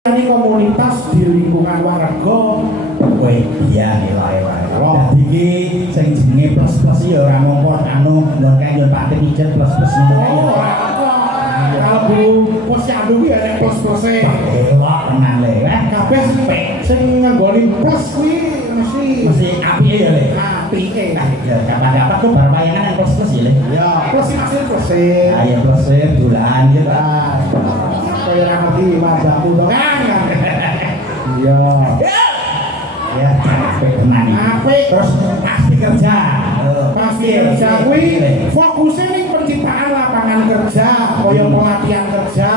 ini komunitas di lingkungan warga. Kowe iya nilai wae. Dadi iki sing jenenge plus-plus ya ora ngomong anu nggon kaya Pak Pijet plus-plus ngono kae. Kalau Bu Posyandu kuwi ana plus-pluse. Elok tenan le. Kabeh sing nggoni plus kuwi mesti apike ya le. apike. Ya dapat tuh bar wayangan yang plus-plus ya le. Ya, plus maksud plus. Ayo plus bulan gitu. Kaya ora ngerti wajahmu to kan. Iya. Ya, capek tenan iki. Apik. Terus pasti kerja. Pasti kerja kuwi fokusnya ning penciptaan lapangan kerja, kaya pelatihan kerja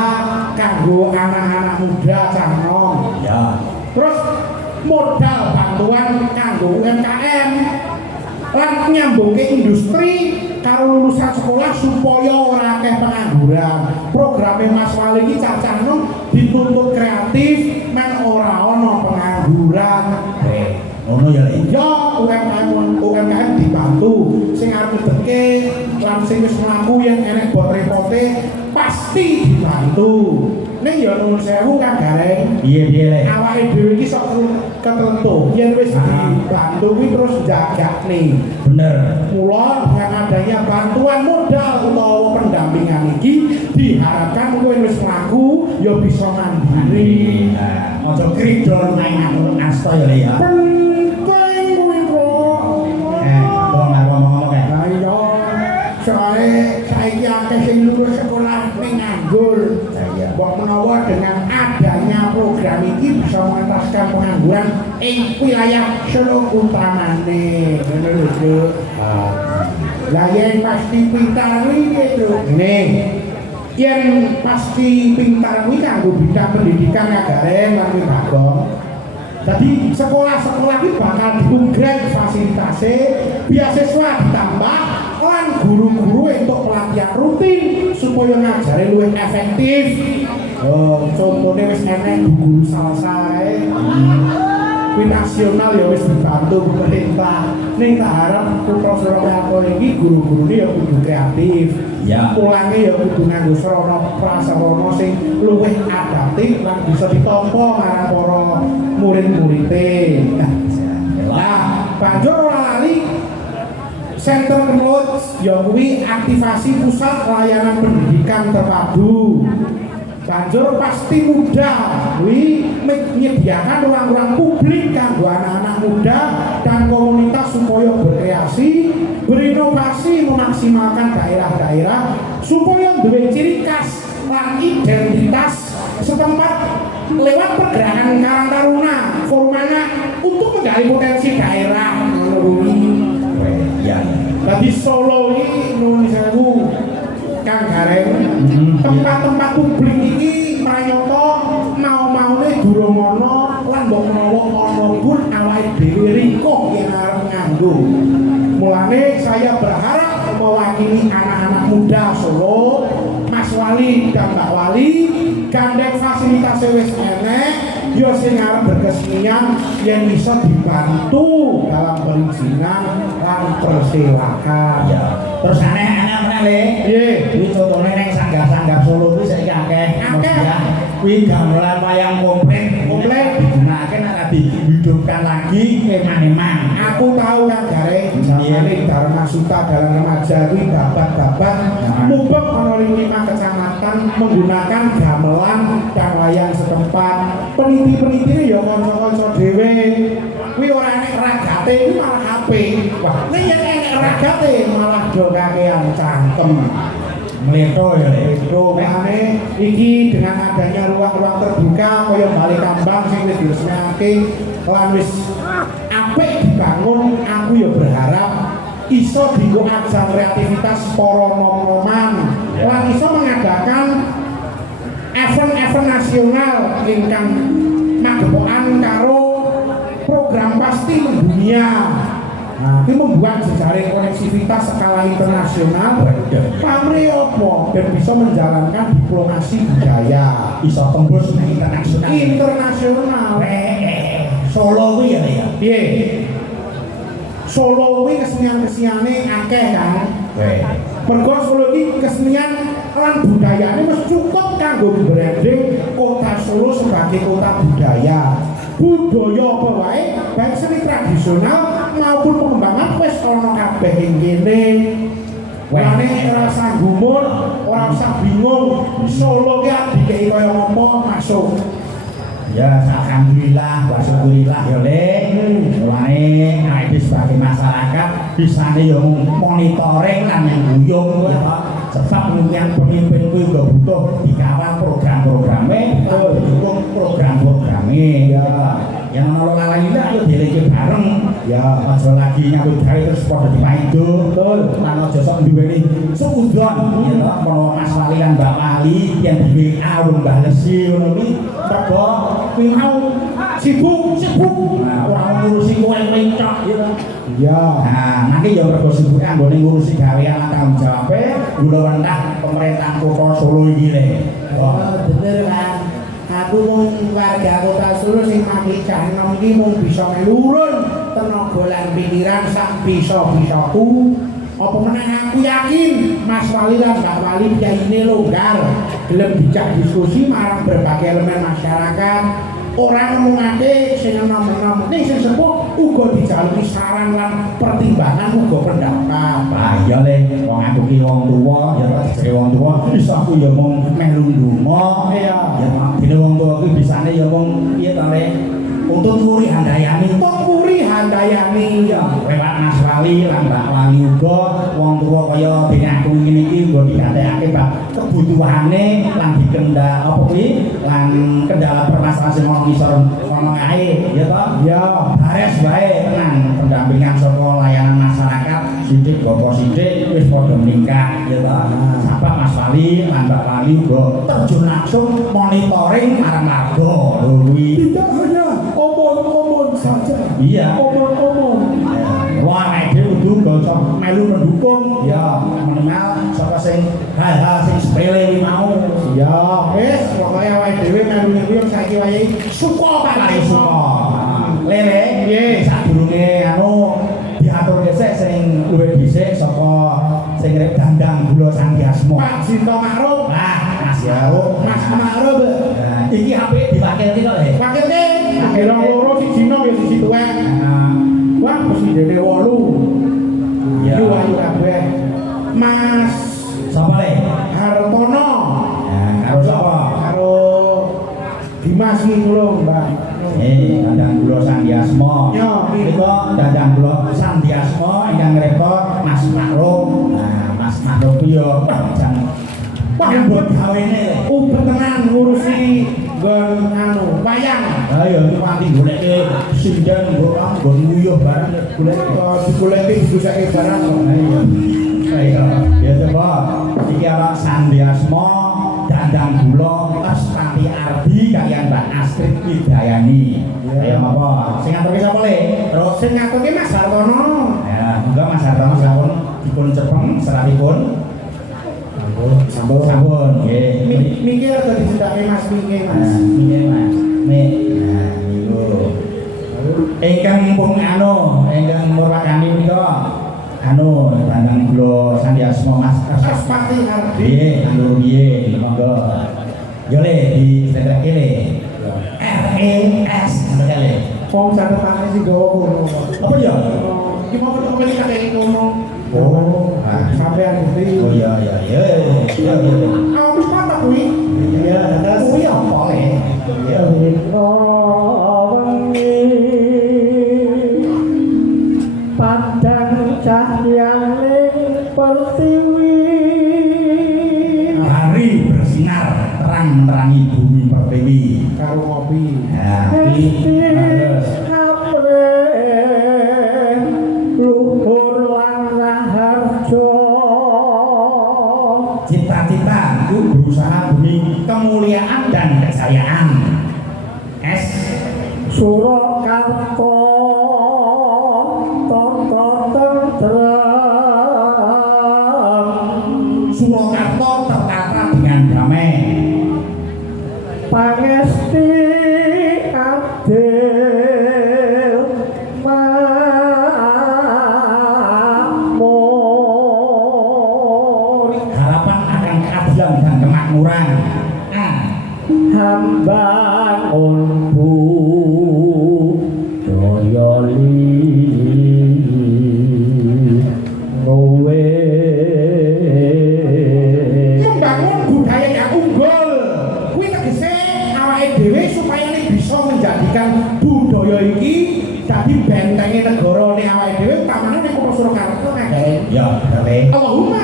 kanggo anak-anak muda canom. Ya. Terus modal bantuan kanggo UMKM lan nyambungke industri karo lulusan sekolah supaya ora akeh pengangguran. Programe Mas Wali iki cacah nom dituntut kreatif men ora ana pengangguran. Ngono ya le. Ya UMKM dibantu sing arep ngedeke lan sing wis mlaku yang enek bot repote pasti dibantu. Ning ya nuwun sewu Kang Gareng. Piye le. Awake dhewe iki sok ketentu yen wis dibantu kuwi terus jagakne. Bener. Mula dengan adanya bantuan modal utawa pendampingan iki diharapkan kowe wis mlaku ya bisa mandiri. Nah, aja kridol main anu asta ya le ya. Penting kuwi kok. Kok ngomong kae. Lah iya. Soale saiki akeh sing lulus sekolah ning nganggur. Mbok menawa dengan adanya program ini bisa mengentaskan pengangguran ing wilayah Solo utamane. Ngono lho, Cuk. Lah yen pasti pintar kuwi gitu. Nih. Yen pasti pintar kuwi kanggo bidang pendidikan Gareng lan Bagong. Jadi sekolah-sekolah ini bakal diupgrade fasilitasnya, beasiswa ditambah, lan guru-guru untuk pelatihan rutin supaya ngajari luwih efektif. Oh, contohnya wis enek guru salsa kuwi nasional ya wis dibantu pemerintah. Ning tak harap Kutha Surabaya iki guru-gurune ya kudu kreatif. Ya. Pulange ya kudu nganggo sarana prasarana sing luwih adaptif lan bisa ditampa marang para murid-muride. Nah, banjur ora lali Center Kemelut ya kuwi aktivasi pusat layanan pendidikan terpadu. Banjur pasti muda kuwi menyediakan ruang-ruang publik kanggo anak-anak muda dan komunitas supaya berkreasi, berinovasi, memaksimalkan daerah-daerah supaya duwe ciri khas lan identitas setempat lewat pergerakan Karang Taruna, Forum Anak untuk menggali potensi daerah. Ya. Tadi Solo ini nuwun sewu Kang Gareng, tempat-tempat publik ini pranyata mau-maune durung ana lan mbok menawa ana pun awake dhewe riko yen arep nganggo. Mulane saya berharap mewakili anak-anak muda Solo, Mas Wali dan Mbak Wali, gandeng fasilitas wis enek, yo sing arep berkesenian yen bisa dibantu dalam perizinan lan persilakan. Ya. Terus aneh-aneh meneh le. Piye? Kuwi contone ning sanggah-sanggah Solo kuwi saiki akeh. Kuwi gamelan wayang komplit digunakake nek dihidupkan lagi eman-eman. Aku tahu Kang Gareng, zamane Dharma Suta dalam remaja kuwi babat-babat mubeng ana ing 5 kecamatan menggunakan gamelan dan wayang setempat. Peniti-penitine ya kanca-kanca dhewe. Kuwi ora enek ragate kuwi malah apik. Wah, nek yen enek ragate malah do kakean cangkem. Mleto ya le. Itu makane iki dengan adanya ruang-ruang terbuka kaya Bali Kambang sing wis diresmekake lan wis apik dibangun, aku ya berharap iso dienggo ajang kreativitas para nom-noman lan iso mengadakan event-event nasional ingkang magepokan karo program pasti mendunia. Nah, ini membuat jejaring koneksivitas skala internasional. Pamri opo dan bisa menjalankan diplomasi budaya. Bisa tembus ning internasional. Internasional. Solo kuwi ya. Piye? Solo kuwi kesenian-keseniane akeh kan. Mergo Solo iki kesenian lan budayane wis cukup kanggo branding Kota Solo sebagai kota budaya. Budaya apa wae, baik seni tradisional maupun pengembangan wis ana kabeh ing kene. Wene ora usah gumun, ora usah bingung. Solo ki dikeki kaya ngopo masuk. Ya alhamdulillah wa syukurillah ya Le. Mulane awake sebagai masyarakat bisane ya monitoring lan guyung ya. Sebab mungkin pemimpin kuwi juga butuh dikawal program-programnya, didukung program-programnya ya. Yang ngelola lainnya ayo dileke bareng ya, aja lagi nyambut gawe terus padha dipaido. Betul. Lan aja sok duweni suudon ya menawa Mas Wali kan Mbak Wali yang di WA urung balesi ngono kuwi mergo kuwi mau sibuk. Nah, ora ngurusi kowe mencok ya. Iya. Nah, nanti ya mergo sibuk anggone ngurusi gawean lan tanggung jawabe gula wentah pemerintahan Kota Solo iki Le. Oh, bener kan. Aku wong warga Kota Solo sing mati cah enom iki mung bisa melurun tenaga lan pikiran sak bisa-bisaku. Apa meneh aku yakin Mas Wali lan Mbak Wali kiyaine longgar gelem dijak diskusi marang berbagai elemen masyarakat. Orang ngomongake sing enom-enom ning sing sepuh uga dijaluk saran lan pertimbangan uga pendapat. Ah iya Le, wong aku ki wong tuwa ya tak jare wong tuwa iso aku ya mung melu ndonga. Iya. Ya dene wong tuwa ki bisane ya mung piye ta Le? Untuk turi handayani. Puri handayani ya lewat Mas Wali lan Mbak Wali uga wong tuwa kaya dene aku ngene iki uga digantekake bab kebutuhane lan dikendha apa kuwi lan kendala permasalahan sing wong ngisor ngomong ae ya toh. Ya, beres wae tenan pendampingan saka layanan masyarakat sithik gopo sithik wis padha meningkat ya toh. Sampai Mas Wali lan Mbak Wali uga terjun langsung monitoring marang warga lho kuwi. Tidak hanya omong-omong saja. Iya. Omong-omong. Wah, nek dhewe kudu gosok melu mendukung ya minimal saka sing hal-hal sing sepele iki mau. Ya, wis pokoke awake dhewe melu niku saiki wae suka Paling suka. Lele, piye sadurunge anu diatur gesek sing luwih dhisik saka sing rek dandang gula Sandiasmo. Pak Sinto Makruf. Nah, Mas ya. Mas Makruf. Nah, iki apik diwakilke to, Le. Wakilke, kira loro siji nom ya siji tuwek. Wah, mesti dhewe 8. Iya. Yu ayu kabeh. Mas Sapa Le? Hartono. Ya, karo sapa? Karo Dimas iki lho, Mbak. Dandang gula Sandiasmo. Ya, Nika dandang gula Sandiasmo ingkang repot Mas Makruf. Nah, Mas Makruf ku yo jan nyambut gawene. Tenan ngurusi nggon anu wayang. Ha ya iki nanti goleke sinden nggon nguyuh bareng golek Digoleki digusake barang. Iya. Ya coba iki ana Sandiasmo dandang gula Lestari Ardi kalian Mbak Astrid Widayani. Ya apa? Sing ngaturke sapa Le? Terus sing ngaturke Mas Hartono. Ya, monggo Mas Hartono sampun dipun cepeng serahipun. Sampun, nggih. Niki rada dicendake Mas Pinge, Mas. Nggih, Mas. Nih, nah niku. Ingkang pun ingkang murwakani menika anu dandang gula Sandiasmo Mas Lestari Ardi. Nggih, kanggo piye? Monggo. Yo Le di setreke Le. RES ngono Le. Wong catetane sing gawa ngono. Apa ya? Iki mau kok kakek ngono. Oh, sampean ngerti. Oh iya iya iya. Iya. Aku patah kuwi. Iya, dadas. Kuwi apa Le? Iya. Padang cahyane pertiwi Hari bersinar terang-terangi bumi pertiwi Karo ngopi. nah terus apre luhur lan raharjo cita-cita itu berusaha demi kemuliaan dan kejayaan. S Surakarta tata tentrem Surakarta tertata dengan damai. pangesti adil makmur Harapan akan keadilan supaya ini bisa menjadikan budaya iki dadi bentenge negara ning awake dhewe utamane ning Kota Surakarta nek. Ya, betul. Allahumma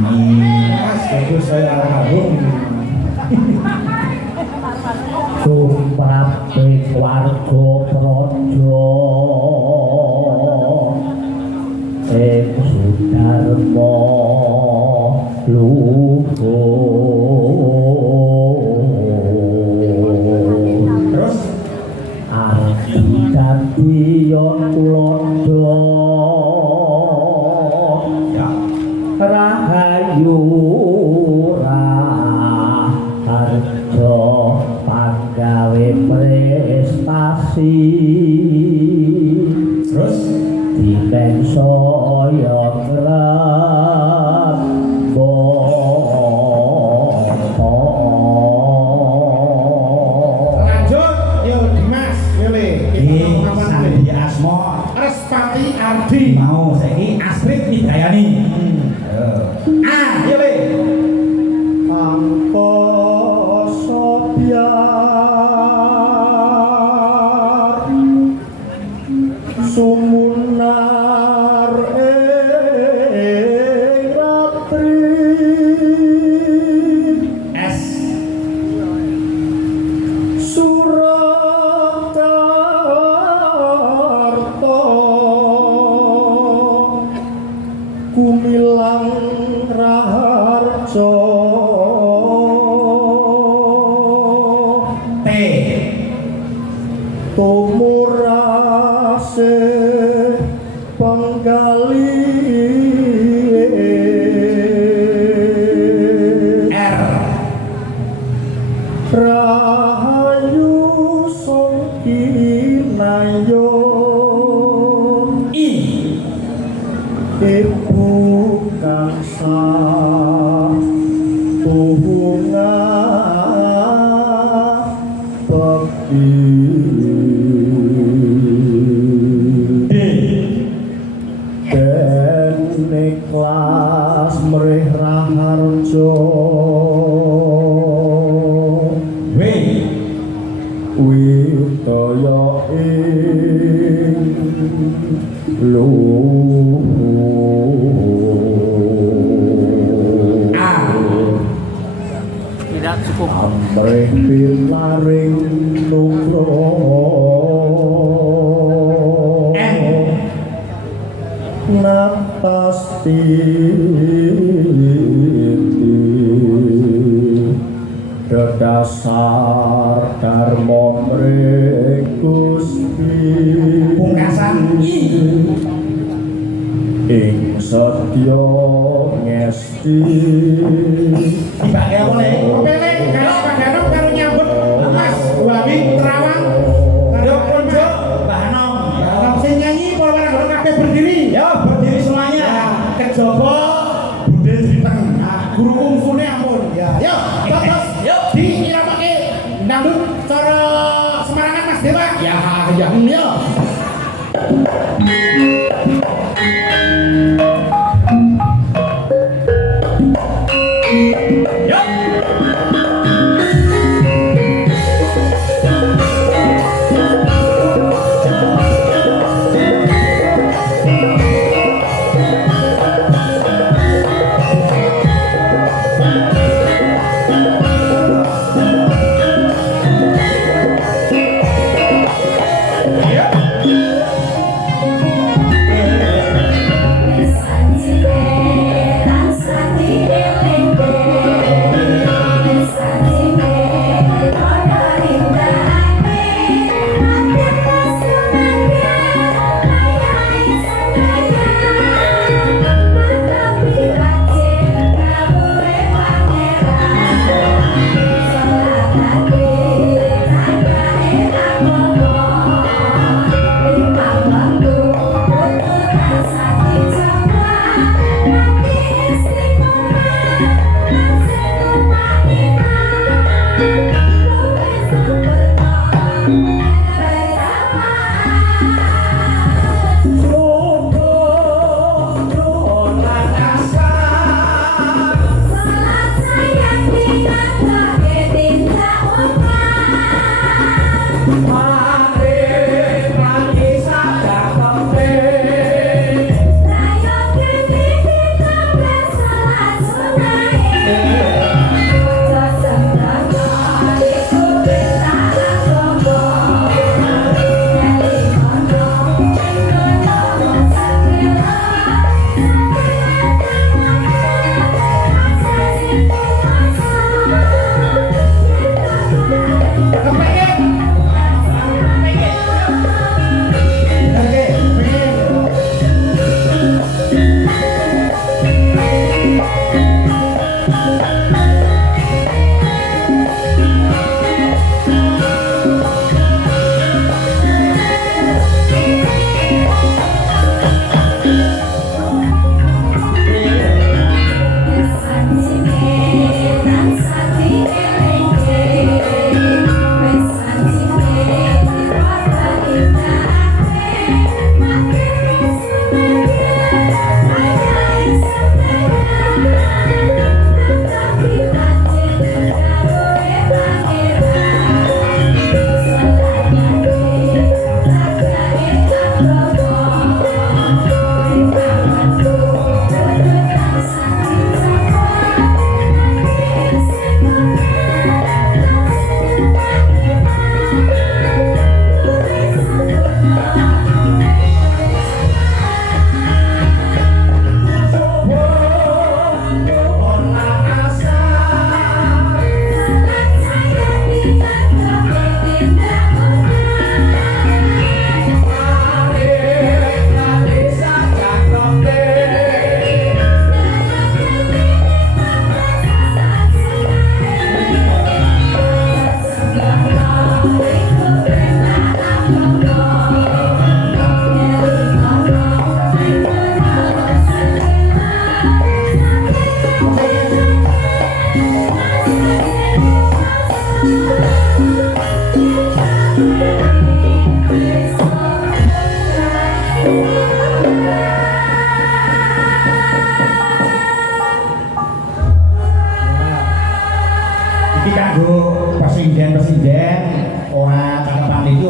Amin. Mas bagus saya almarhum. Suprapte warga praja Sudarma luhur Terus Arti dadi tulodo ya. Rahayu raharjo panggawe prestasi Terus Dipen saya ngrembaka Lanjut yo Dimas yo le. iki sandi asma Respati Ardi. mau saiki Astrid Widayani. Yo le. Angkasa biar sumunar ratri S Surakarta kumilang raharja T tumurase penggali R rahayu songkinayo I ibu kangsa hubungan bekti D dan ikhlas mrih raharjo W widaya ing luhur A Tidak cukup. amrih pinaring nugroho N natas dedasar dharma mrih Gusti pungkasan I ing sedya ngesti dibagi apa le? Pele karo Pandanong karo nyambut Mas Wawi Terawang. Yo Ponjo Mbah Nom. Kalau sing nyanyi para warga kabeh berdiri. Yo berdiri semuanya. Ya, kejaba budhe diteng. Nah, guru kungfune ampun. Ya, yo, terus Yuk. diiramake dangdut cara Semarangan Mas Dewa. Ya, ya, yo.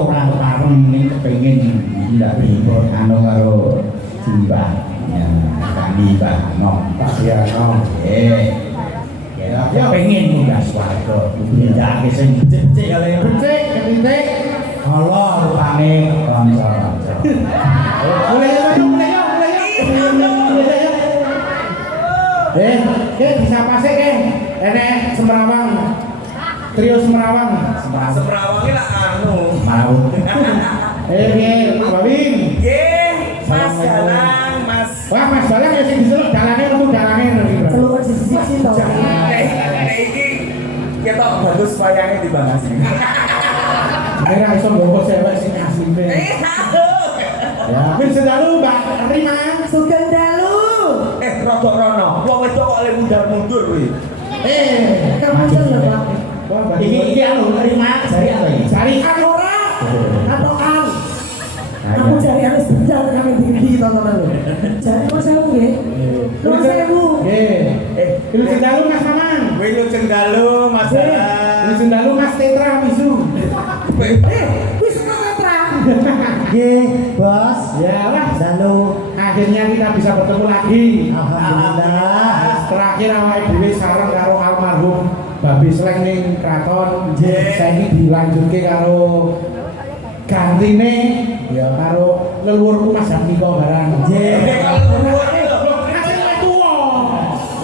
ora pareng ning kepengin ndak dipun anu karo Mbah. Ya, kami Mbah Nom. Pak Diano. Ya pengen munggah swarga. Ndake sing becik-becik kali. Becik, kepitik. Allah rupane kanca-kanca. Mulai ya. Disapa sih, Enek Semerawang. Trio Semerawang. Semerawangnya lah anu. Mau. Pak Win. Mas Dalang, Mas. Wah, Mas Dalang ya sing diseluk dalane metu dalane. Keluar sisi-sisi toh. Nek iki ketok bagus wayangnya dibahas. Ora iso mbok cewek sing asline. Ya, wis sedalu Mbak Rima. Sugeng dalu. Rodok rono. Wong wedok kok oleh mundur kuwi. Kamu jalan Pak. Wah, Mbak Iki anu Rima jari apa iki? cari Ora. Atau an. Aku cari alis bentar kami tinggi tontonan lu. Cari mas saya nggih. Lu saya bu. Nggih. Ilu sedalu Mas Maman. Wilujeng dalu Mas Dalang. Ilu sedalu Mas Tetra Misu. Wis tetra. Nggih, Bos. Ya lah, Dalu. akhirnya kita bisa bertemu lagi. Alhamdulillah. Terakhir awake dhewe sareng karo almarhum Babi Sleng ning kraton. Saiki dilanjutke karo gantine ya karo leluhurku Mas Hamiko barang. Kasih luwih tuwa.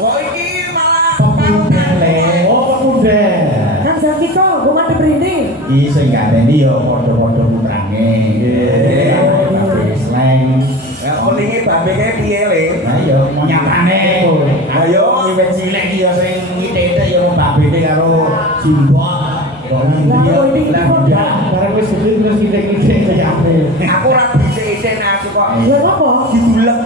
Wah iki malah Pepunden. Oh, pemuda. Kan Zatiko, gua mati berini. Iki sing ganteni ya padha-padha putrange. Nggih. Sleng. ya olinge babeke piye le? Lah ya nyatane. Ayo wiwit cilik iki ya sing ngithik-ithik ya babene karo Jimbok. Barang wis gede terus ngidek-ngidek kaya apel. Aku ora dhisik-dhisik aku kok. Lah apa? Dibulek.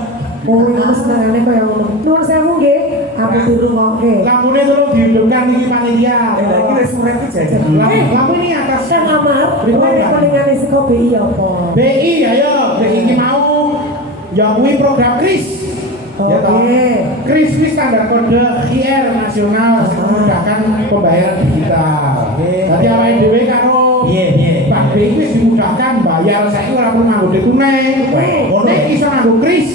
Oh, aku senengane kaya ngono. Nuwun sewu nggih. Aku dirungokke. Lampune tolong dihidupkan iki panitia. Lagi wis urip iki jajan. Lampu ini atas Kan Amar, kowe palingane saka BI apa? BI ayo, BI iki mau ya kuwi program KRIS. Ya toh. KRIS wis standar kode QR nasional sing memudahkan pembayaran digital. Dadi awake dhewe karo Piye. Pak BI wis dimudahkan bayar saiki ora perlu nganggo duit tunai. Nek iso nganggo KRIS,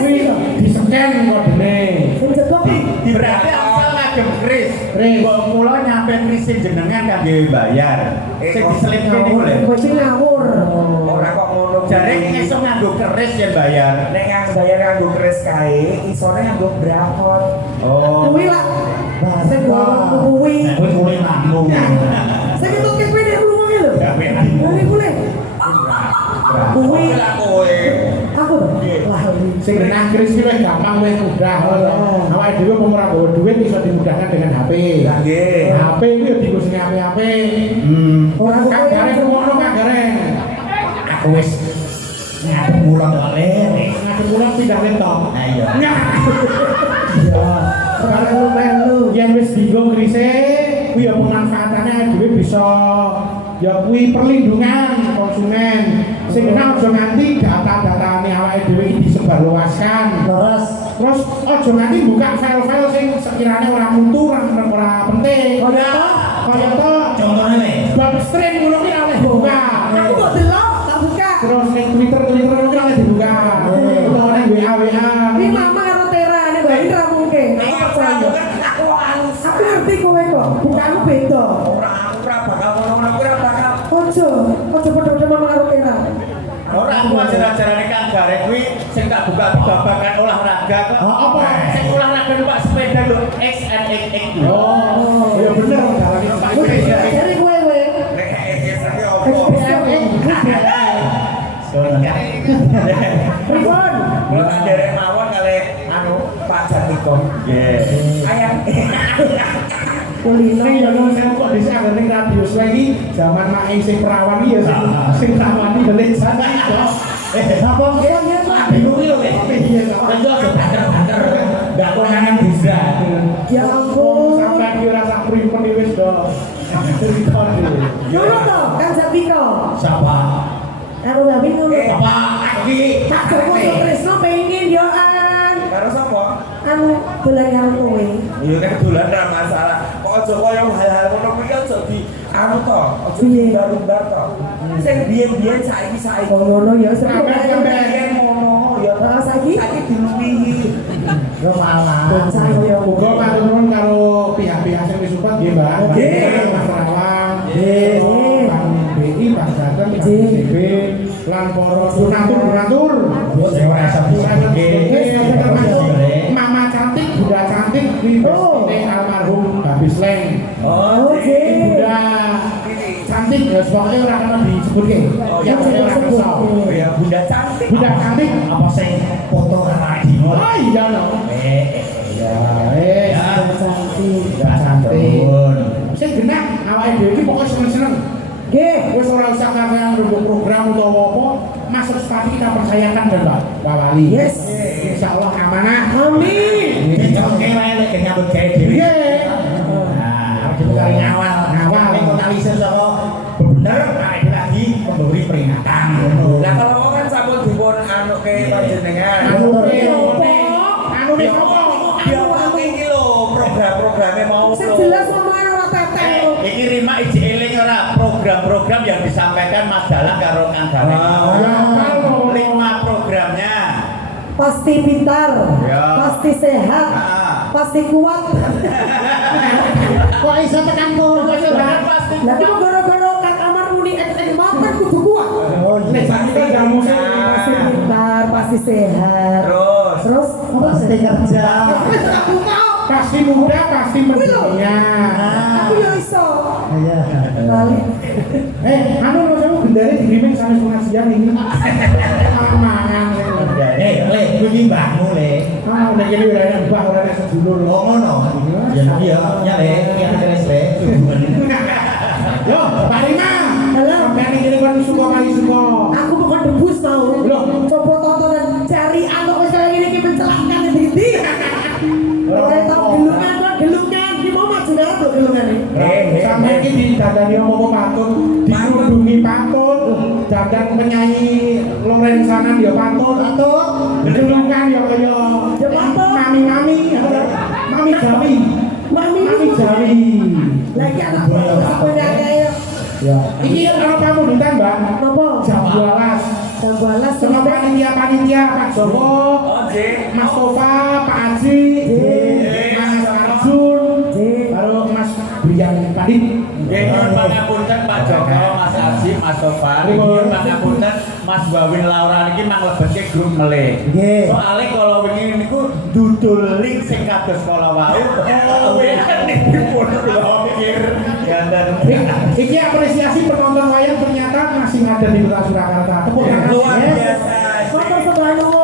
kuwi di-scan kodene. Sing jebok Berarti asal ngagem kris. Kris. Kok mula nyampe kris jenengan kangge bayar. Sing diselipke niku lho. kok sing ngawur. Ora kok ngono. Jare iso nganggo keris yen bayar. nek yang bayar nganggo kris kae, isone nganggo brapot. Oh. Kuwi lah. Sing ngomong kuwi. Nek kowe kuwi langsung. Sing ketok kepe nek rumonge lho. Gawe. Kuwi kuwi. Kuwi Lah kowe. aku. Wah, Sing genah KRIS ki wis gampang wis mudah. Awake dhewe apa ora nggawa duit iso dimudahkan dengan HP. Lah nggih. HP kuwi yo dienggo sing apik-apik. ora Kak kuwi. gareng ngono Kak gareng. Aku wis ngadep mulang kok lere. Ngadep kula pindah laptop. Nah iya. Ya, sekarang lu melu. Yang wis dienggo krise kuwi ya pemanfaatane awake dhewe bisa ya kuwi perlindungan konsumen. Sing kena aja nganti data-datane awake dhewe iki disebarluaskan. Terus aja nganti buka file-file sing sekiranya ora mutu, ora penting. Kaya to Contohnya nih. bab stream ngono ki ora oleh buka. Aku kok delok tak buka. Terus ning Twitter ngono ki ora oleh dibuka. Utawa ning WA. Ini mama karo Tera ini Mbak Indra mungkin. Aku percaya. Aku halus. Aku ngerti kowe kok. Bukanmu beda. Ora bakal ngono-ngono kuwi ora bakal. Ojo padha-padha mama karo Tera. Ora aku ajar-ajarane Kang Garek kuwi sing tak buka babagan olahraga kok. Apa? Sing olahraga numpak sepeda lho X and X. Oh, ya bener dalane Pak sepeda. Jadi kowe. Nek iki opo? Ribon. Kulo tak derek mawon kali anu Pak Jatiko. Nggih. Ayam. Kulino Ya wong saya kok dhisik ada ning radio lagi zaman mak sing perawan iki ya sing rawani delik sana iki. apa nggih Pak? Bingung iki lho. Iya to. Itu aja banter-banter. Nggak konangan bisa. Ya ampun. Sampai ki ora sak pripun wis do. Cerita dhewe. Ngono to, Kang Zatiko. Siapa? Karo Mbak Bino. Apa? Iki Pak Joko Trisno pengen yo Karo sapa? anu dolan karo kowe. Iya nek dolan ra masalah. Kok aja koyo hal-hal ngono kuwi aja anu to, aja Piye? umbar-umbar to. Sing biyen-biyen saiki Oh ngono ya sebab biyen ngono ya saiki diluwihi. Yo malah. bocah koyo Muga matur nuwun karo pihak-pihak sing wis support nggih, Mbak. Nggih. Mas Rawang, Nggih. Bang BI, Pak Jateng, Pak Nggih. CB, lan para donatur. Sing ora iso Termasuk Mama cantik, Bunda cantik di bestine almarhum Babis Leng. Oke. Bunda cantik ya pokoknya ora kena disebutke. Ya pokoknya ora kersa. Ya Bunda cantik. Bunda cantik. apa sing foto karo Adino. Oh iya lho. Ya, cantik. cantik. Sing genah awake dhewe iki pokoke seneng-seneng. Nggih. Wis ora usah kakek ngrembug program utawa apa, masuk sekali kita percayakan dan Pak Wali. Yes. Insyaallah amanah. Amin. Dicoke wae lek nyambut gawe dhewe. Nggih. Nah, kita kali ngawal. Ngawal. Nek totalisir saka bener iki lagi memberi peringatan. Lah kalau kan sampun dipun anu ke panjenengan. Anu ke Apa? anu ke apa? Dia iki lho program-programe mau Sing lho. jelas omongan ora teteh. Iki Rima iji eling ora program-program yang disampaikan Mas Dalang karo Kang Gareng. kalau 5 programnya. Pasti pintar, Ya. pasti sehat, Ah. pasti kuat. kok iso tekan kono kok iso Pasti. Lah kok gara-gara Kang Amar muni makan kudu kuat. nek sampe jamu sing Pasti pintar, pasti sehat. Terus Pasti kerja. pasti muda, pasti mendunia. Aku yo iso. Iya. Kali. Anu lho saya gendare dirimin sampe pengajian ini. Mangan. Le, kuwi iki mbahmu le. Ah, udah jadi udah ada mbah ora ada sedulur. Oh ngono. Ya iya, ya le, ya terus le. Yo, Pak Rima. Halo. Sampeyan iki kon suka kali suka. Aku bukan debus tau. Loh. Coba tontonan cari anak wis kaya ngene iki mencelakkan ndi. Ora tau gelungan ki mau maju nang gelungan iki. Sampe iki didandani apa patut, dirundungi patut, dandan penyanyi Lorenzanan ya patut, gelungan ya kaya Ya patut. mami-mami, mami Jawi. Mami Mami Jawi. lagi anak sampeyan kaya Ya. Iki ana pamundutan, Mbak. napa? Jam 12. Jam 12 Sama panitia Pak Joko, Oke. Mas Tova, Pak Aji, Mas Arjun, baru Mas Brian Padit. Nggih, nyuwun pangapunten Pak Joko, Mas Aji, Mas Sofar. Nyuwun pangapunten Mas Bawin Laura niki manglebetke grup melih. Nggih. Soale kala wingi niku dudul link sing kados kala wau. Nipun kula pikir ganten. Iki apresiasi penonton wayang ternyata masih ada di Kota Surakarta. Tepuk tangan. Luar Yes. biasa. Motor sebelah nuwun.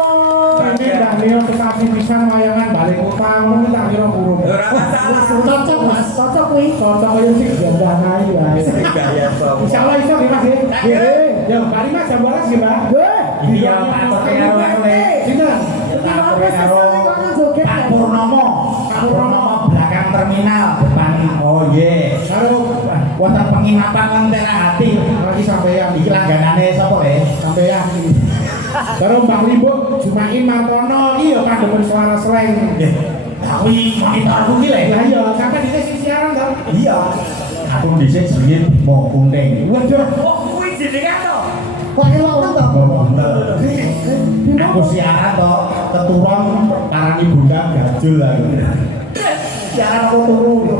Ini Mbak Neo kesasi pisan wayangan balik kota ngono tak kira burung. Ora masalah. Cocok Mas, cocok kuwi. Cocok kaya sing ganda ae ya. Gaya sok. Insyaallah iso nggih Mas. Nggih. Ya, Pak Rima jam 12 nggih, Mbak. Iya, Pak Toke karo kowe. Sinten? Pak Purnomo. Pak Purnomo belakang terminal depan. Oh iya. Karo Wonten penginapan Lentera Hati. lagi sampeyan Iki langganane sapa le? sampeyan. Karo Mbak Limbuk Jumain Martono iki ya pandemen suara sleng. Tapi monitor kuwi le. Lah iya, sampe dhisik sing siaran to. Iya. Aku dhisik jenenge Mo Kuning. Waduh. Oh, kuwi jenengan to. Kok elok to? Aku siaran to, keturun parani bunda gajul aku. Siaran aku turu yo.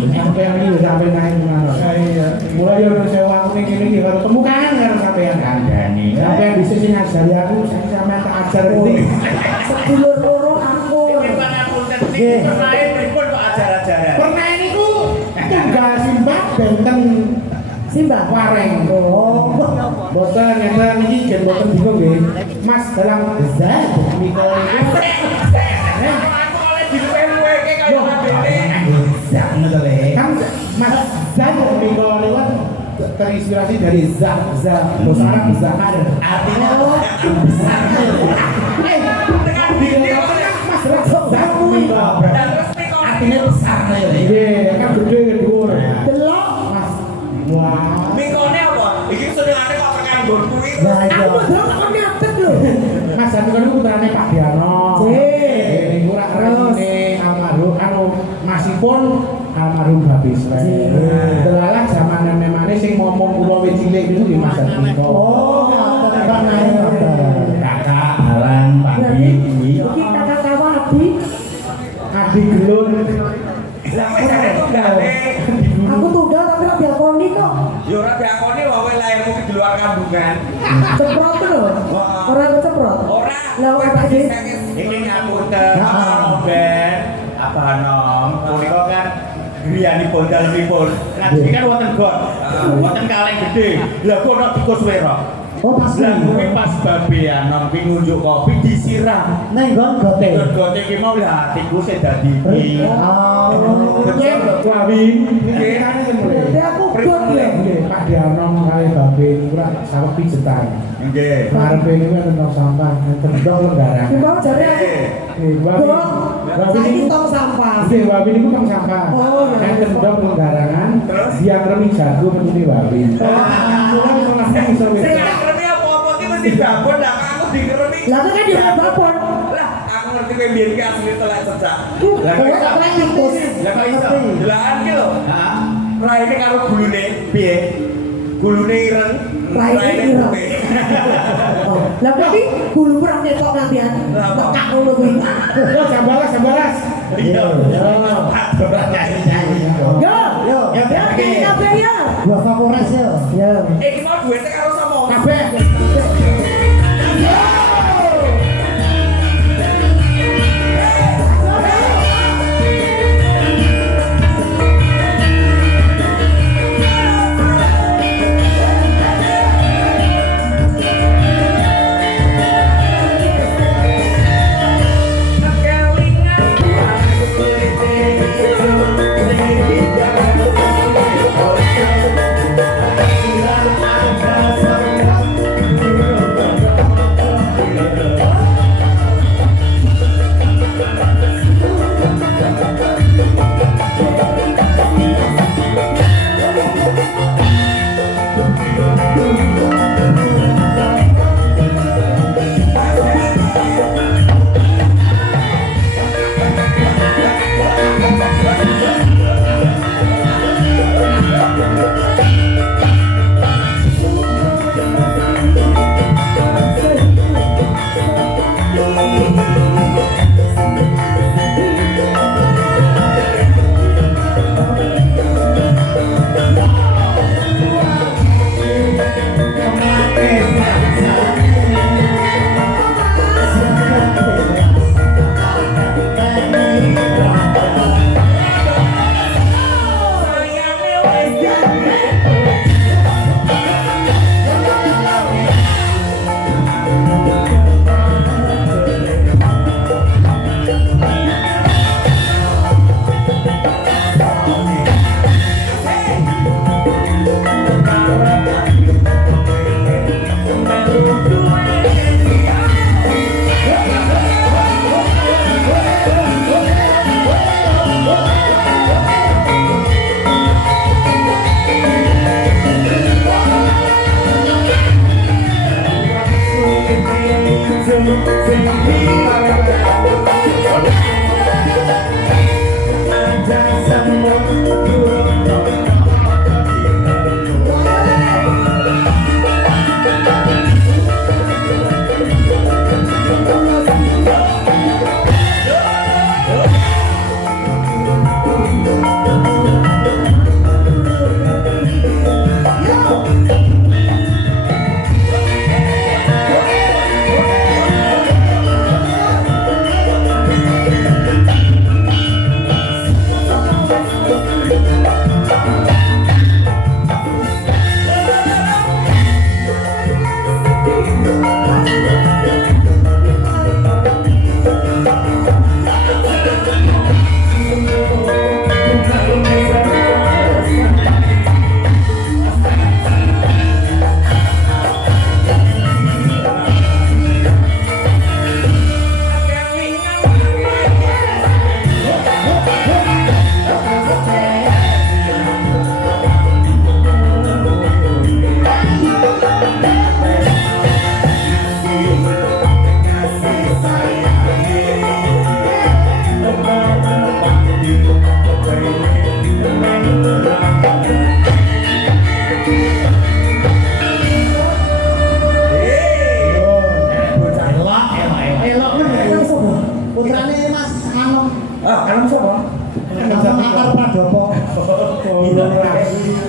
Sampeyan iki sampe naik mana. Iya. Mulai yo sewa aku ning kene iki karo temu kan karo sampeyan Kandhani. Sampeyan dhisik sing ngajari aku, sing sampeyan tak ajar iki. Sedulur loro aku. Iki pangapunten niki pemain pripun kok ajar-ajaran. Pernah niku tunggal simbah benten Simbah. wareng. Oh. Boten ngeten iki jen boten bingung nggih. Mas dalam zat mikul niku. Aku oleh dipeluke kaya ngabene. Zak ngono le. Kan Mas zat mikul niku terinspirasi dari zat bahasa Arab zakar. Artinya besar. Tekan dindi kok. Mas zat mikul. Artinya besar le. Nggih, kan gede dhuwur. Delok. Mas. Wah. Mikone apa? Iki senengane kok tekan nggon kuwi. Nah, Aku delok kok nyapet lho. Mas Zat kan putrane Pak Diano. Jee. Niku rak rene almarhum anu masipun almarhum Babi Srek. Delalah zaman memane sing ngomong kula wis cilik niku di masa punika. Oh, Kakak Alan pagi ini. Iki kakak Wadi. Adi Gelun. Lah mesane tunggale. Aku tunggal tapi ora diakoni kok. Ya ora diakoni wae lahirmu di luar kandungan. Ceprot lho. Ora ceprot. Ora. Lah ora tak iki. Iki ngapunten. Ben. Apa nom? Punika kan griyanipun dalemipun. Ngaji kan wonten got. Wonten kaleng gedhe. Lah kok ora tikus werok. Oh pas Lah kuwi pas babean nom pi ngunjuk kopi disiram. neng gon gote. Gote ki mau lah tikuse dadi iki. Betul, Wawi. Nggih, kan Berarti aku got ya. Nggih, Pak Dianom kali Babe niku rak sawet pijetan. Nggih. Ngarepe niku tentang sampah, tentang lembaran. Ki mau jare aku. Nggih, Wawi. Got. Wawi Saiki niku tong sampah. Nggih, Wawi niku tong sampah. Oh, iya. Enten dok lembarangan, Terus? yang remi jago menjadi Wawi. Mulai sekolahnya iso wis. Sing tak ngerti apa-apa ki mesti babon lah aku dikeremi. Lah kan di babon. Lah aku ngerti kowe biyen ki asli telek cecak. Lah kowe tak pernah tikus. Lah kok iso? Delahan ki lho. Heeh. Raine karo gulune piye? Gulune ireng, Raine ireng. putih. Oh, lah berarti bulu kurang ketok nantian. Tekak ngono kuwi. Yo jambalas. Iya. Ora nyanyi-nyanyi. Yo, Yo, ya kene kabeh ya. Dua favorit yo. Ya. Iki mau duwite karo sapa? Kabeh.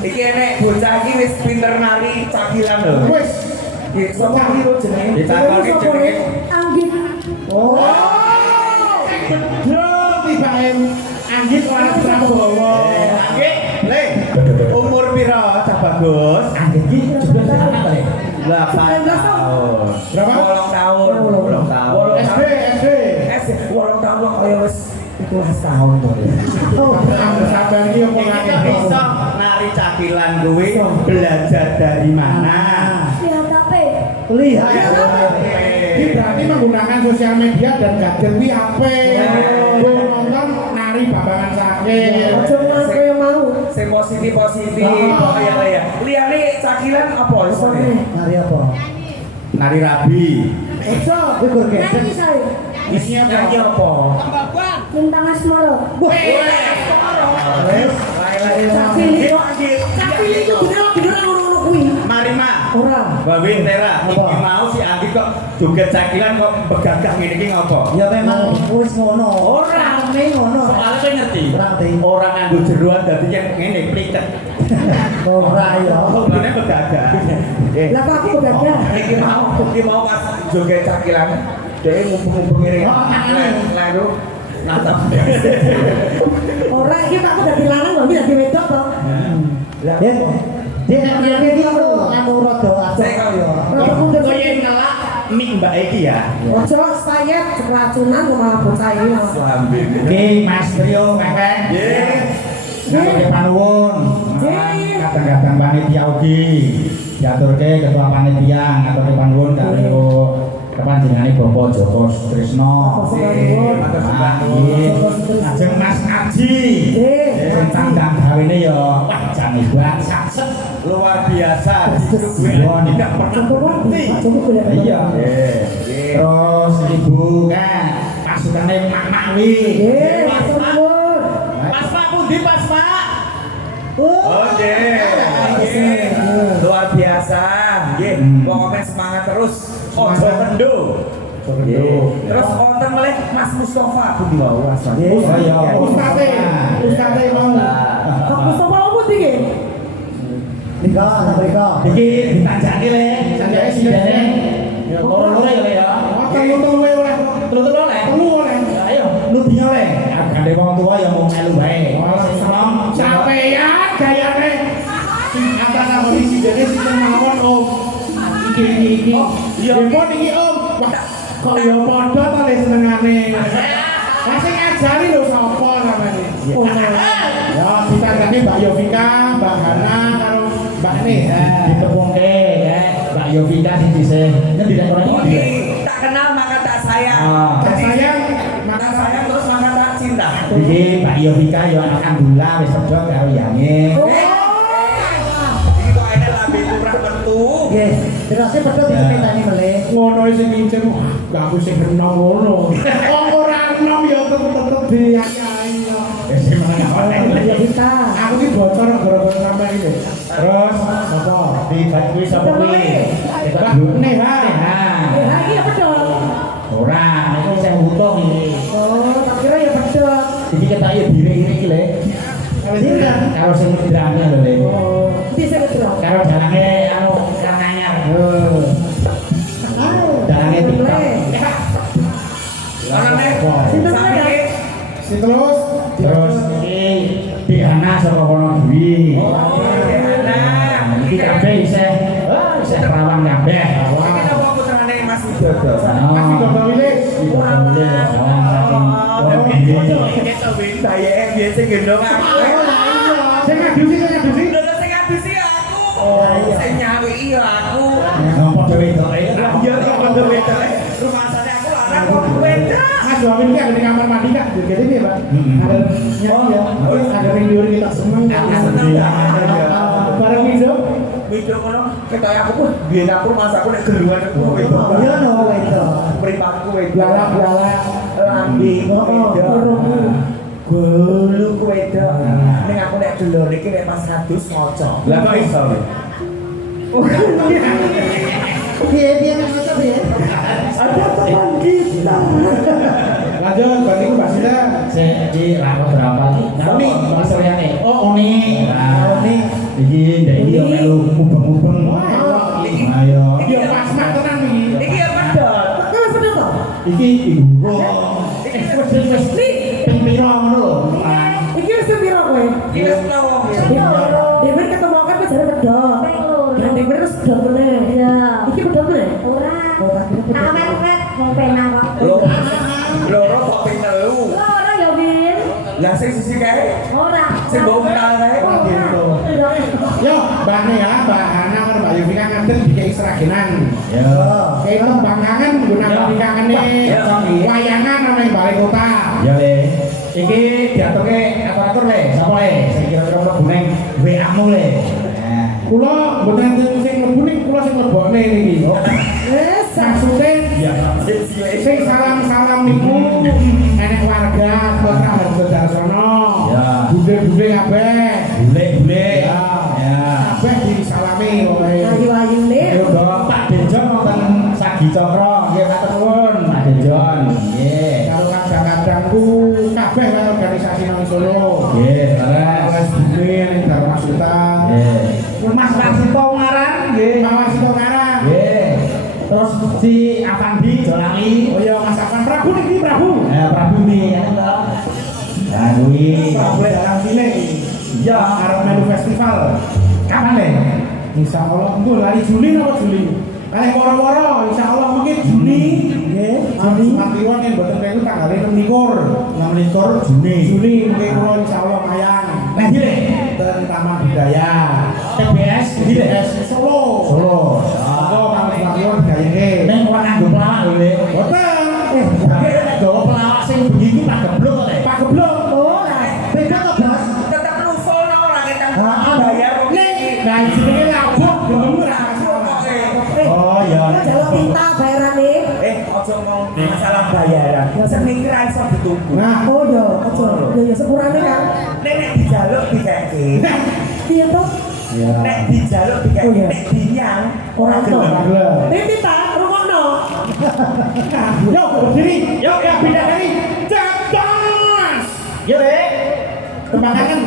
Iki enek bocah iki wis pinter nari cakilan lho. Wis. Iki sapa iki lho jenenge? Ditakoki jenenge. Anggit. Oh. Betul tibake Anggit Waras Prabowo. Anggit, Le. Umur pira Cak Bagus? Anggit iki juga sekarang apa le? 8 tahun. Berapa? 8 tahun. 8 tahun. SD. Walau tahun kaya wis 12 tahun to. Ambil sabar iki opo Iki ngene. kok iso nari cakilan kuwi belajar dari mana? Lihat HP. Lihat. Ini berarti menggunakan sosial media dan gadget wi HP. Gue nonton nari babangan sakit. Ojo mas kaya mau. Sing positif kok ya. Liyane cakilan apa iso? Nari apa? Nari rabi. Ojo. Iku gesek. Nyanyi saya. Isinya nyanyi apa? Bintang Asmoro. Wes. Cakil itu bener ngono-ngono kuwi. Marima. Ora. Bawi Tera, iki Apa? mau si Anggi kok joget cakilan kok begagah ngene iki ngopo? Ya memang wis ngono. Ora. Rame ngono. Soalnya kowe ngerti, Ngerti. orang nganggo jeroan dadi yang ngene pliket. Ora ya. Hobinya begagah. Lah kok aku begadah. Iki mau pas joget cakilan, dhewe ngumpul-ngumpul ngene. Oh, Lalu natap. Ora iki Pak aku dadi lanang lho, iki dadi wedok to. Ya. Dia iki anu rada Saya kok ya. Rada mundur. Kowe yang ngelak mik Mbak Eki ya. Ojo sayet keracunan kok malah bocah iki. Slambe. Oke, Mas Trio Mepeng. Nggih. Nggih panuwun. Nggih. Kadang-kadang panitia ugi diaturke ketua panitia ngaturke panuwun karo kepanjenengane Bapak Joko Trisno. Ajeng Mas Aji. Sing tanggang gawene ya wah jan hebat sakset. Luar biasa. Wah, tidak pernah berhenti. Iya. Terus Ibu kan pasukane Mak Makwi. Pas Pak pundi pas Pak? Oh, nggih. Luar biasa. Nggih, pokoknya semangat terus. Ojo kendo. Terus wonten melih Mas Mustofa pundi wau asal. Oh iya. Ustaze mau. Aku sapa opo iki? Nika. Iki ditanjaki le. Tanjaki sidane. Ya loro ya le ya. Telu oleh. Telu le. Telu oleh. Ayo, nudinya le. Gandhe wong tua ya mau melu bae. Sing seneng Sampeyan gayane antara kondisi dene sing mawon Om. Iki. Ya pun iki Om. Wah, kok ya padha to le senengane. Lah sing ngajari lho sapa sampeyan? Oh. Ya ditandani Mbak Yovika, Mbak Hana karo Mbak Ne. ditepungke ya. Mbak Yovika sing dhisik. Ngendi nek ora iki? Tak kenal maka tak sayang. Dan sayang Maka sayang terus maka tak cinta. Iki Mbak Yovika ya alhamdulillah wis pedho karo Yange. Iki kok enek lambe turah metu. Nggih, terus pedho diceritani melih. ngono sing ngincim gak aku sing enom ngono. Wong ora enom ya tetep diayai. Wis meneng apa? Ya kita. Aku ki bocor gara-gara sampe iki. Terus sapa? Tiba kuwi sapa kuwi? Mbak Ne wae. Nah, Lagi ya pedot. ora, nek sing utuh iki. Oh, tak kira ya pedot. Iki ketak ya diri-diri iki le. Karo sing drame lho le. Oh, di saya pedot. Karo dalange anu karanganyar. Dalange TikTok. Ana nek Sinten sampe wae? Si terus Terus iki Diana saka kono Dwi. Iki kabeh isih rawan kabeh. Iki napa putrane Mas Widodo? masih dodo wilis. Dayake biyen sing gendong aku. Sing ngadusi Lho sing ngadusi aku. Sing nyawiki ya aku. Nampak dhewe tok. Iya kok padha wedok. Rumah sana aku larang kok wedok. Mas Wawin ki ada di kamar mandi Kak. Jadi piye, Pak? Ada nyanyi ya. Ada ring diuri kita seneng. Bareng Wido. Wido kono ketok aku pun biyen aku masaku nek geluan aku wedok. Iya no wedok. Mripatku wedok. Blala-blala. Lambi wedok. Gulu ku wedok. Ning aku nek delok iki nek pas hadus ngoco. Lah kok iso? Piye ngono piye? Ada teman kita. Lanjut, berarti ku Mbak Sila. Iki rakot berapa iki? Oni. Mas Riane. Oh, Oni. Oni. Iki ndek iki yo melu mubeng-mubeng. Ayo. Iki yo pas mak tenan iki. Iki ya pedot. Kau sedang tak? Iki ibu. Wis ping piro ngono lho. Iki wis piro kowe? Iki wis lawang ya. Dewen ketemu kan wis jare pedot. Kan dewen wis pedot meneh. Iya. Iki pedot meneh? Ora. Ora. Awet-awet mau penang kok. Loro kok ping telu. Ora ya, Bin. Lah sing sisi kae. Ora. Sing mbok kenal kae. Yo, mbakne ya, Mbak Hana karo Mbak Yofi kan ngadeg dikei seragenan. Yo. Kayak tembang kangen gunakan di kangene wayangan nang balai kota. Ya le. Iki diaturke aparatur le. Sapa le? Sing kira-kira mlebu ning WA-mu le. Nah, Kula mboten sing mlebu ning kula sing mlebokne niki. Wes, Maksudnya ya sing salam-salam niku enek warga Kota Harjodarsono. Ya. Bude-bude kabeh. bule-bule. Ya. Ya. Kabeh disalami oleh ayu-ayune. Ayo dong Pak Dejon wonten Sagi Cokro. Nggih matur nuwun Pak Dejon. Nggih. karo kadang-kadangku kabeh wae organisasi nang Solo. Nggih, Oleh Bumi ning Dharma Sultan. Nggih. Mas Wasito ngaran nggih. Pak Wasito Karang. Nggih. Terus si Afandi Jolangi. Oh iya Mas Afan Prabu niki Prabu. Prabu nih ya toh. Nah, kuwi. Prabu dalam sini. Iya, Arep melu festival. kapan le? Insya Allah, bu lari Juli apa Juli? Kali woro-woro, insya Allah mungkin Juni. Nggih, Matiwan yang boten kaya itu tanggal 26 Juni. Juni mungkin kula insya Allah mayang. Nah, iki le. Dan Taman Budaya. TBS iki le. TBS Solo. Solo. Solo Taman Matiwan budayane. Ning ora nganggo pelawak lho le. Boten. Gawa pelawak sing bengi iki Pak Geblok kok le. Pak Geblok. Oh, lah. Beda kok, Bos. Tetep nusul nang ora ketang Ah, bayar kok. Nah, jenenge labuk gelem ora masalah. Oh iya. Kau jalur tinta bayarane. Ojo ngomong masalah bayaran. Seni ki ra iso ditunggu. Nah, Oh iya, aja. Ya sepurane kan. Nek dijaluk dikeke. Piye to? Nek dijaluk Oh, iya. dikeke. Nek dinyang Ora to. gelem. Nek tinta rungokno. Yuk, berdiri. Yuk, ya pindah dari Jagdas. Yo le. Kembangan.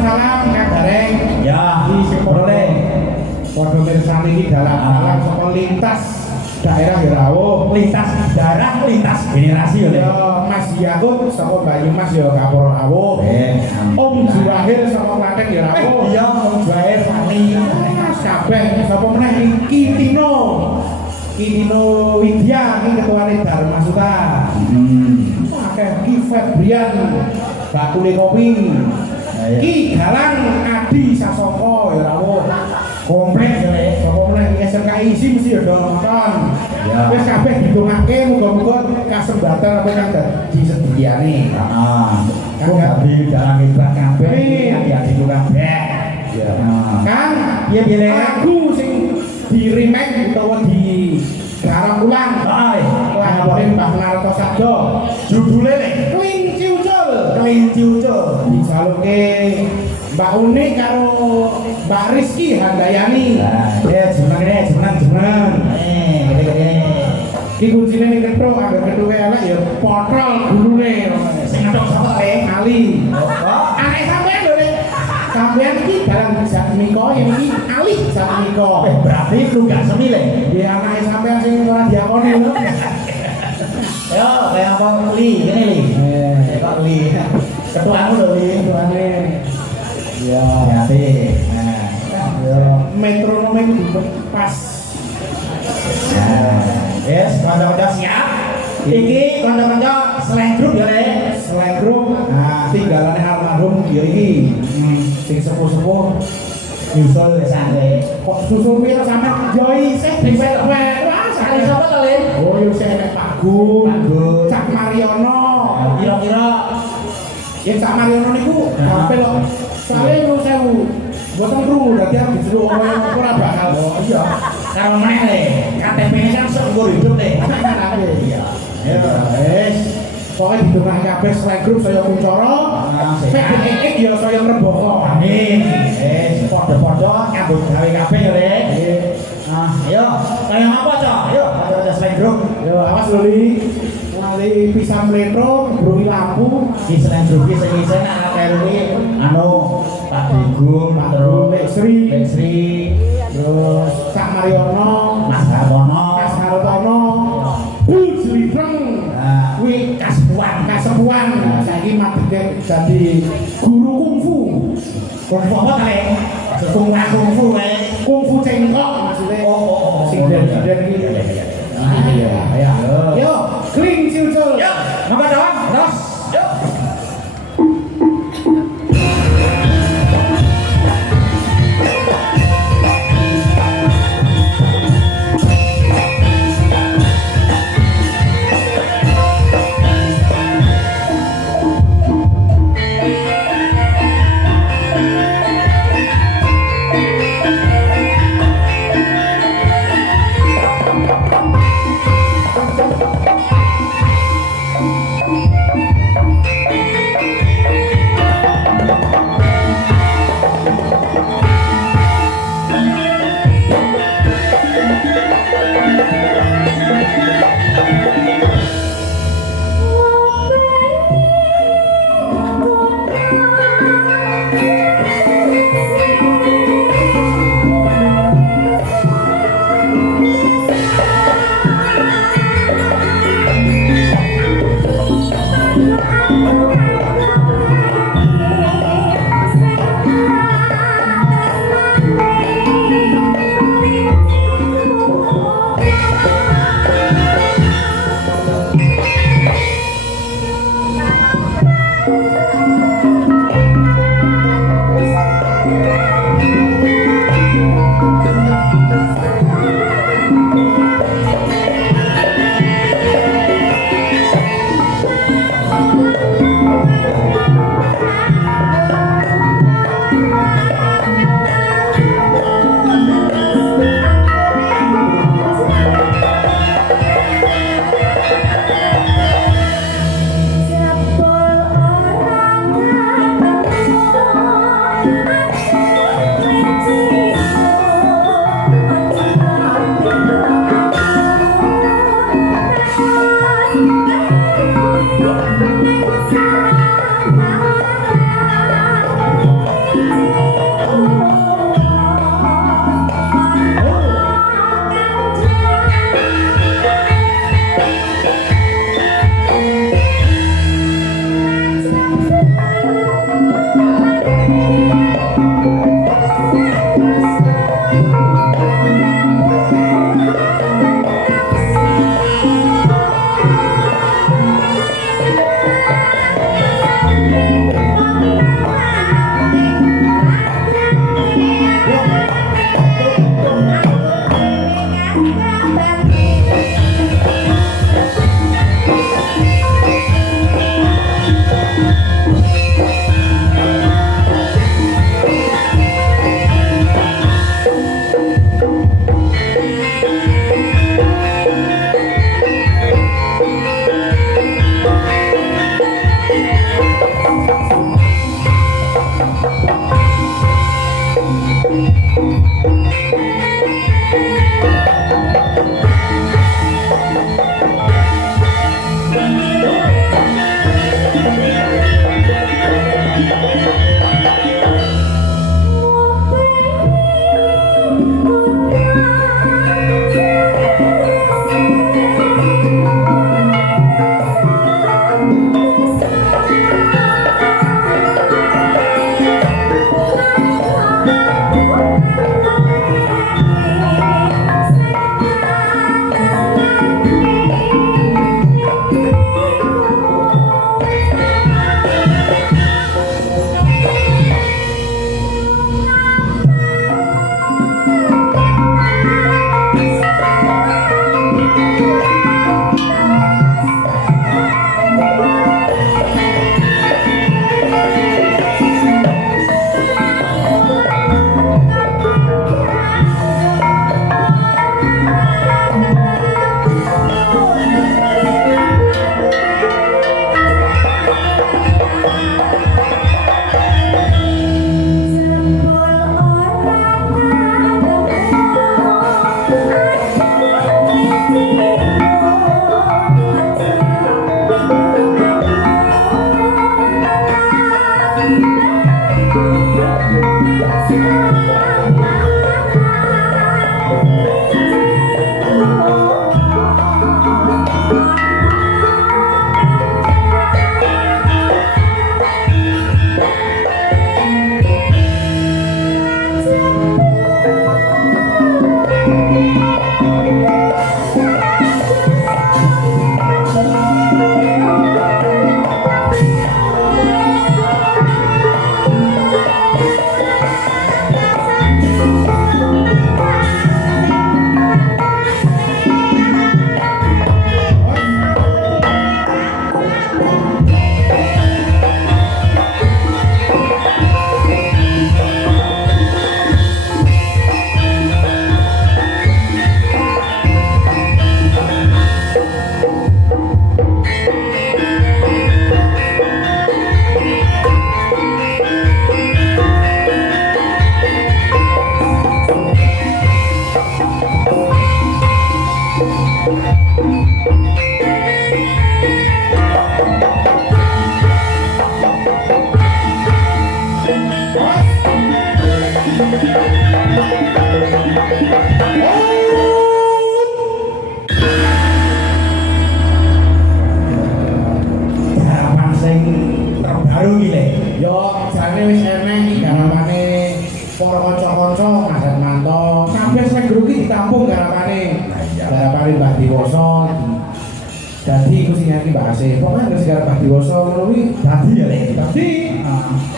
Salam Kang Gareng. Ya, boleh. Padha mirsani iki dalan-dalan saka lintas daerah ya rawuh. Lintas darah, lintas generasi ya, Le. Ya Mas Yakut saka Banyumas ya kapur rawuh. Om Juwahir saka Klaten ya rawuh. Iya, Om Juwahir Fani. Kabeh sapa meneh iki Tino. Tino Widya iki ketuane Dharma Suta. Akeh Ki Febrian bakule kopi. Ki Galang Adi Sasoko ya rawuh. Komplek ya, Le. Sapa meneh SMKI isi mesti ya do nonton. Ya. Wis kabeh ditungake muga-muga kasembatan apa kang dadi sediane. Heeh. Kok dadi dalang hebat kabeh, ati-ati kabeh. Ya. Kang, Piye Le? lagu sing di remake utawa di garap ulang. Hai, Lagune Mbah Narto Sabdo. judule Le. Kelinci ucul. Kelinci ucul. Dijaluke Mbak Uni karo Mbak Rizky Handayani. Nah, ya jeneng. Gede-gede. Ki kuncine ning kethuk, anggere kethuke elek ya potrol gulune. Sing ngetok sapa, Le? Ali. Oh, Anak sampean lho, Le. Sampean iki dalang Jatmiko, yang iki Ali Jatmiko. berarti lu gak semi, Le. Ya anake sampean sing ora diakoni lho. Yo, kayak apa Li? Gini Li. Kok Li? Ketuamu lho Li. Tuane. Ya, hati. Nah, Ya metronome kudu pas. nah, yes, kanca-kanca siap. Iki kanca-kanca slang group ya, Le. Selain grup, tinggalane almarhum ya iki. Sing sepuh-sepuh Nyusul santai. kok susul piro sampe yo isih dhisik wae. Wah, Kali sakit. sapa to, Le? Oh, yo sing enek Pak Gun, Gun. Cak Mariono. Kira-kira Ya Cak Mariono niku gampil kok. Soale yo sewu. Boten krungu dadi aku dijeruk ora bakal. Oh iya. karo meneh Le. KTP ini kan seumur hidup Le. Iya. Ya, Wes. Pokoke didongake kabeh selain grup saya kuncara. Sek dikek ya saya ngreboko. Amin. Podo-podo nyambut gawe kabeh ya, Le. Ayo, kaya apa, Cok? Ayo, kanca-kanca slang group. Yo awas lho Li. Ngali pisang mletro, brungi lampu. Di selain grup iki sing isih nak karo iki anu Pak Digul, Pak terus Digul, Lek Sri. Lek Sri, Terus Cak Mariono, Mas Hartono, Mas Hartono, Bu Jlibreng. kuwi kasepuan. Kasepuan saiki madhep dadi guru kungfu. Kungfu apa ta, Le? Kungfu wae. Kungfu cengkok maksudnya. Oh. Sing den iki. Iya, ya. Yo, kling ciucul. Yuk, monggo dong, terus. Yuk. Thank Garapane Mbah Diwasa. Dadi iku sing nyanyi Mbak Asih. Pokoke nek segala Mbah Diwasa ngono kuwi Dadi ya Lek. dadi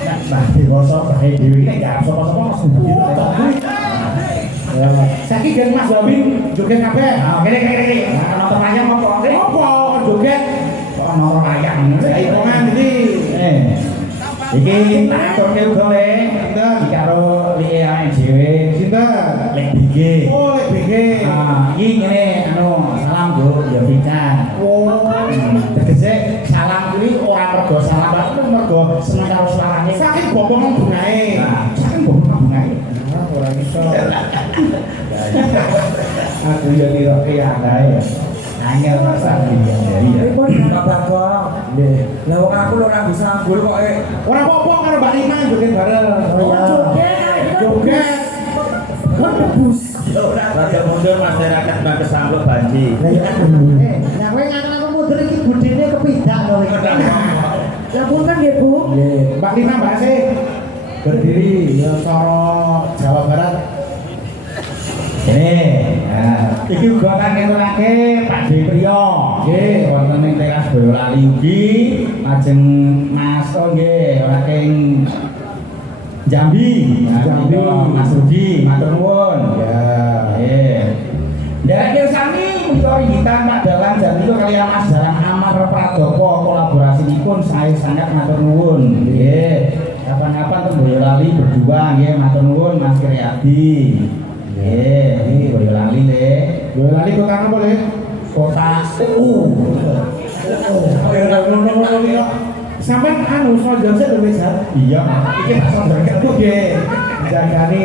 Nek Mbah Dewasa bae dhewe iki nek gak sapa-sapa mesti dadi. saiki gen Mas Babin joget kabeh. Kene. Nonton wayang apa? Apa joget? Kok nonton wayang. Saiki pokoke iki. Iki tak aturke uga Le. Iki karo Li ae dhewe. Sinten? Lek BG. Oh, lek BG. Iki ngene salam Bu Yovika. Oh. Tegese salam kuwi ora mergo salam, tapi mergo seneng karo suarane. Saking bopong bungae. Nah, saking bungae. Ora iso. Aku ya niroke anae. Angel masak iki dari ya. Pripun Kak Bagong. Nggih. Lah wong aku lho ora bisa nggul kok Ora apa-apa karo Mbak Lima joget bareng. Joget. Kon debus. Rada mundur masyarakat Bangkes Sampluk Banji. Nah, kowe ngaken aku mundur iki budine kepidak to iki. Lah punten nggih, Bu. Nggih, Mbak Lima Mbak Asih. Berdiri ya cara Jawa Barat. Ini, nah, iki uga kan ngentunake Pak D Priyo. Nggih, wonten ing teras Boyolali ugi lajeng Mas nggih saking Jambi. Jambi. Mas Rudi, matur nuwun. Ya. Nggih. Nderek sami menika ringgitan Pak Dalan Jambi kaliyan Mas Dalang Amar Pradoko kolaborasinipun saya sangat matur nuwun. Nggih. Kapan-kapan teng Boyolali berdua nggih matur nuwun Mas Kiryadi. Ini Boyolali Le. Boyolali kota apa Le? Kota Ngono-ngono iki kok. Sampeyan anu sojon sik lho wis. Iya, iki tak sondorke Nggih. Jagane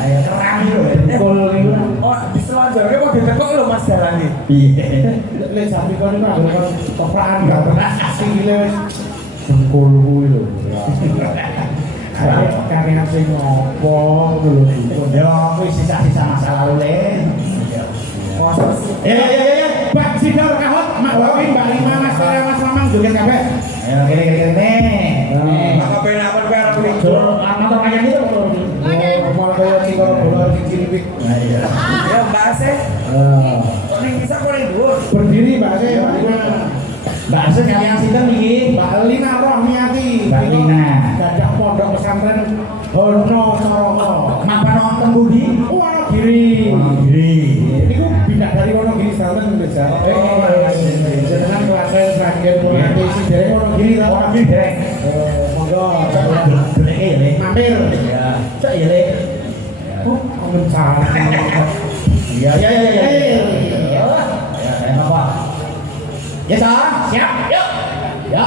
ayo terang lho. kul niku. Oh, diselonjorke kok ditekuk lho Mas Dalan iki. Piye? Le sapi kon niku anggere toprakan gak pernah sikile wis dengkul kuwi lho. Ayo karena sing ngopo lho. Yo kuwi sisa-sisa masa lalu Le. Mosok Ya. Pak Sidor Kahot, Mak Wawin, Mbak Lima, Mas Korea, Mas Mamang joget kabeh. Ayo kene. Pak kepenapan kowe arep Jol nonton wayang itu lho. Malah kaya cikal bola cilik. Iya. ya Mbak Asih. Kok ning bisa kok ning dhuwur. Berdiri Mbak Asih, Mbak Lima. Mbak Asih kalian sinten iki? Mbak Lina Rohmiati. Mbak Lina. Dadak pondok pesantren Hono Soroko. Mapan wonten pundi? Wonogiri. Wonogiri. Niku pindah dari Wonogiri Selatan Desa. Jenengan klasen saking Purwati Sidere Wonogiri ta? Wonogiri dereng. Monggo Deleke ya Le. mampir. Ya. Cek ya Le. Oh, mencara. Iya. Ya, apa? Ya, siap. Yuk. Ya.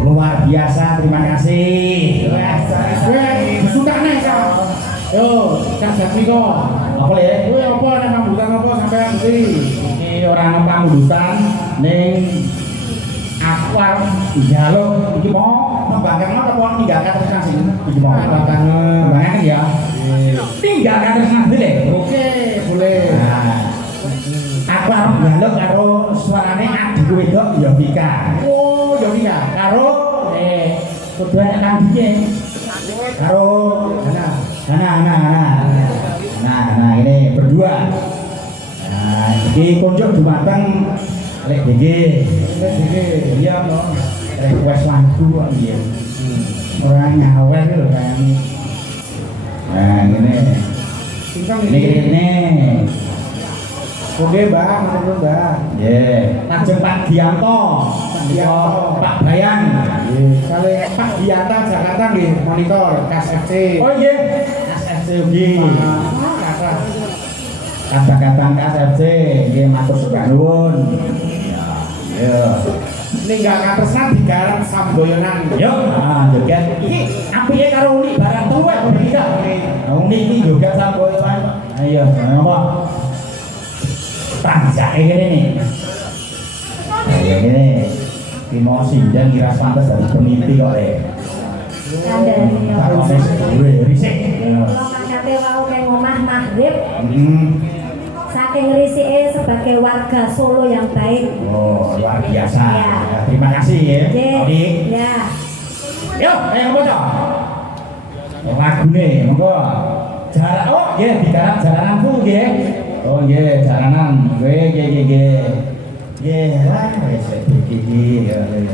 Luar biasa, terima kasih. Sudah nih kak. Yo, cak jati kok. Apa ya? Gue apa nih pambutan apa sampean sih? Ini orang panggudutan ning aku arep njaluk iki mau nembangkan apa ninggalkan tekan sini iki mau. Nembangkan ya. Tinggalkan tekan dhewe. Oke, boleh. Nah, aku arep njaluk karo suarane adikku wedok ya Vika. Oh, jadi ya. Karo kudu anak kang dike. Karo Nah, ini berdua. Nah, iki kunjuk dumateng lek DG. Iya, no. Request lagu kok iya. Orang ngawel lho kan. Nah, ini. Oke, Bang, menurut Bang. Ye, lajeng Pak Dianto. Pak Bayang. Kali Pak Dianta Jakarta nggih monitor KSFC. Oh iya, KSFC ugi. Kata Kata-kata KSFC nggih matur sembah nuwun. Ya. ninggalkan pesan digarap samboyonan. Yo, joget iki apike karo uli barang tuwek bisa. Uli iki joget samboyonan. Ayo, apa? Tanjake ngene nih. Kayak gini. Ki mau sindan kira pantes dari peniti kok Kandhane Karo yo. gue risik. Mangkate wau nang omah maghrib Hmm. saking risike sebagai warga Solo yang baik. Oh, luar biasa. Ya. Terima kasih ya. Tony. Ya. Yo, ayo bocah. Lagune monggo. Jarak oh nggih digarap jalananku nggih. Oh nggih, jalanan. Nggih. Lah wis iki.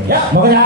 Ya, monggo ya.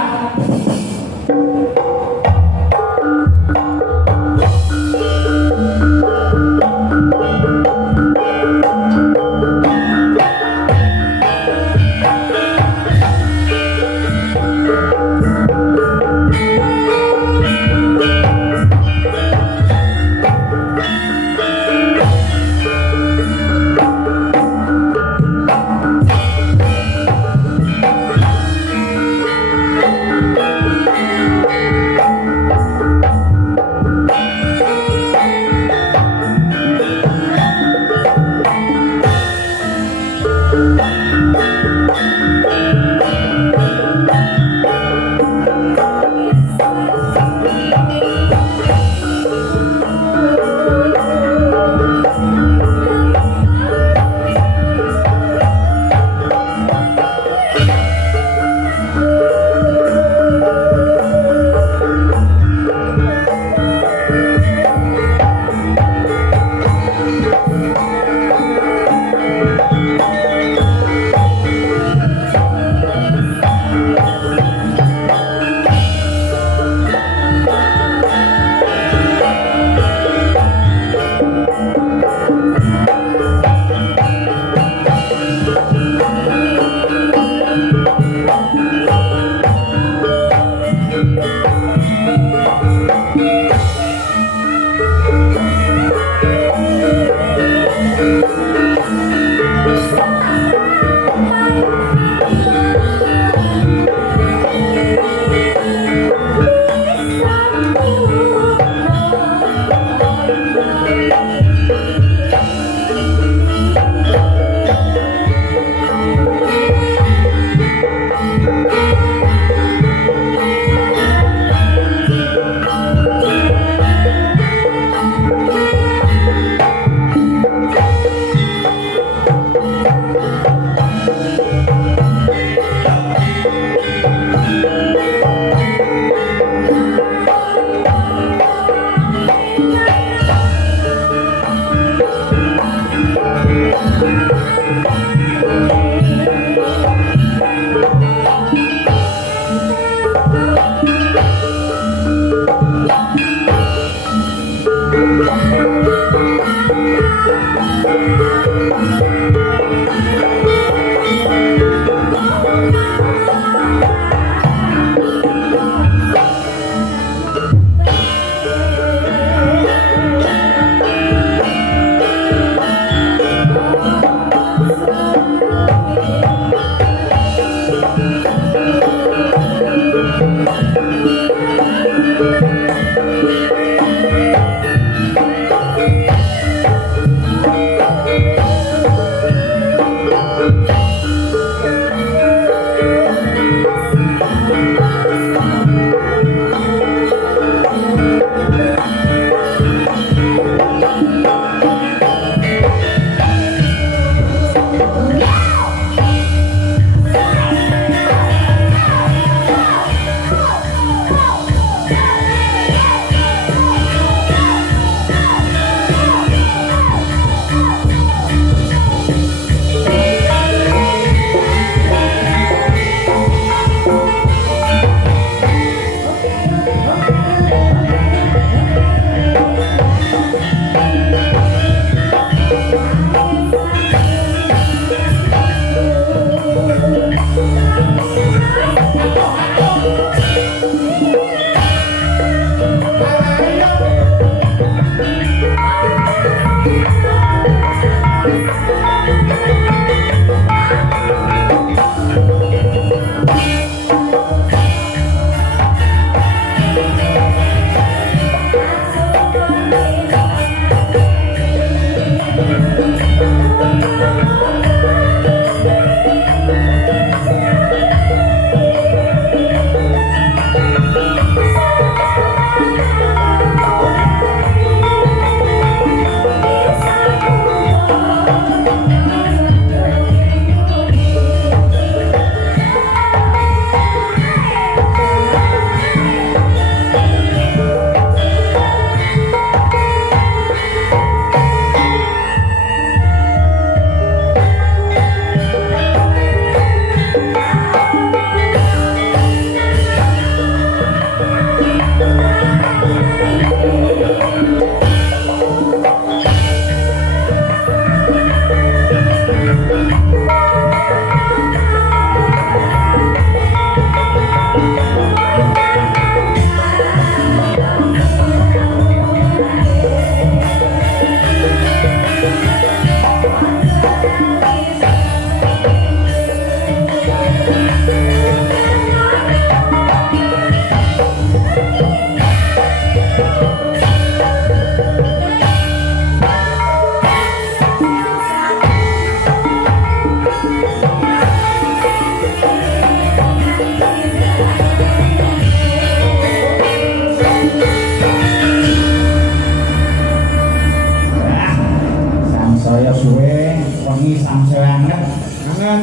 Saya suwe, wengi samsel anget. Anget.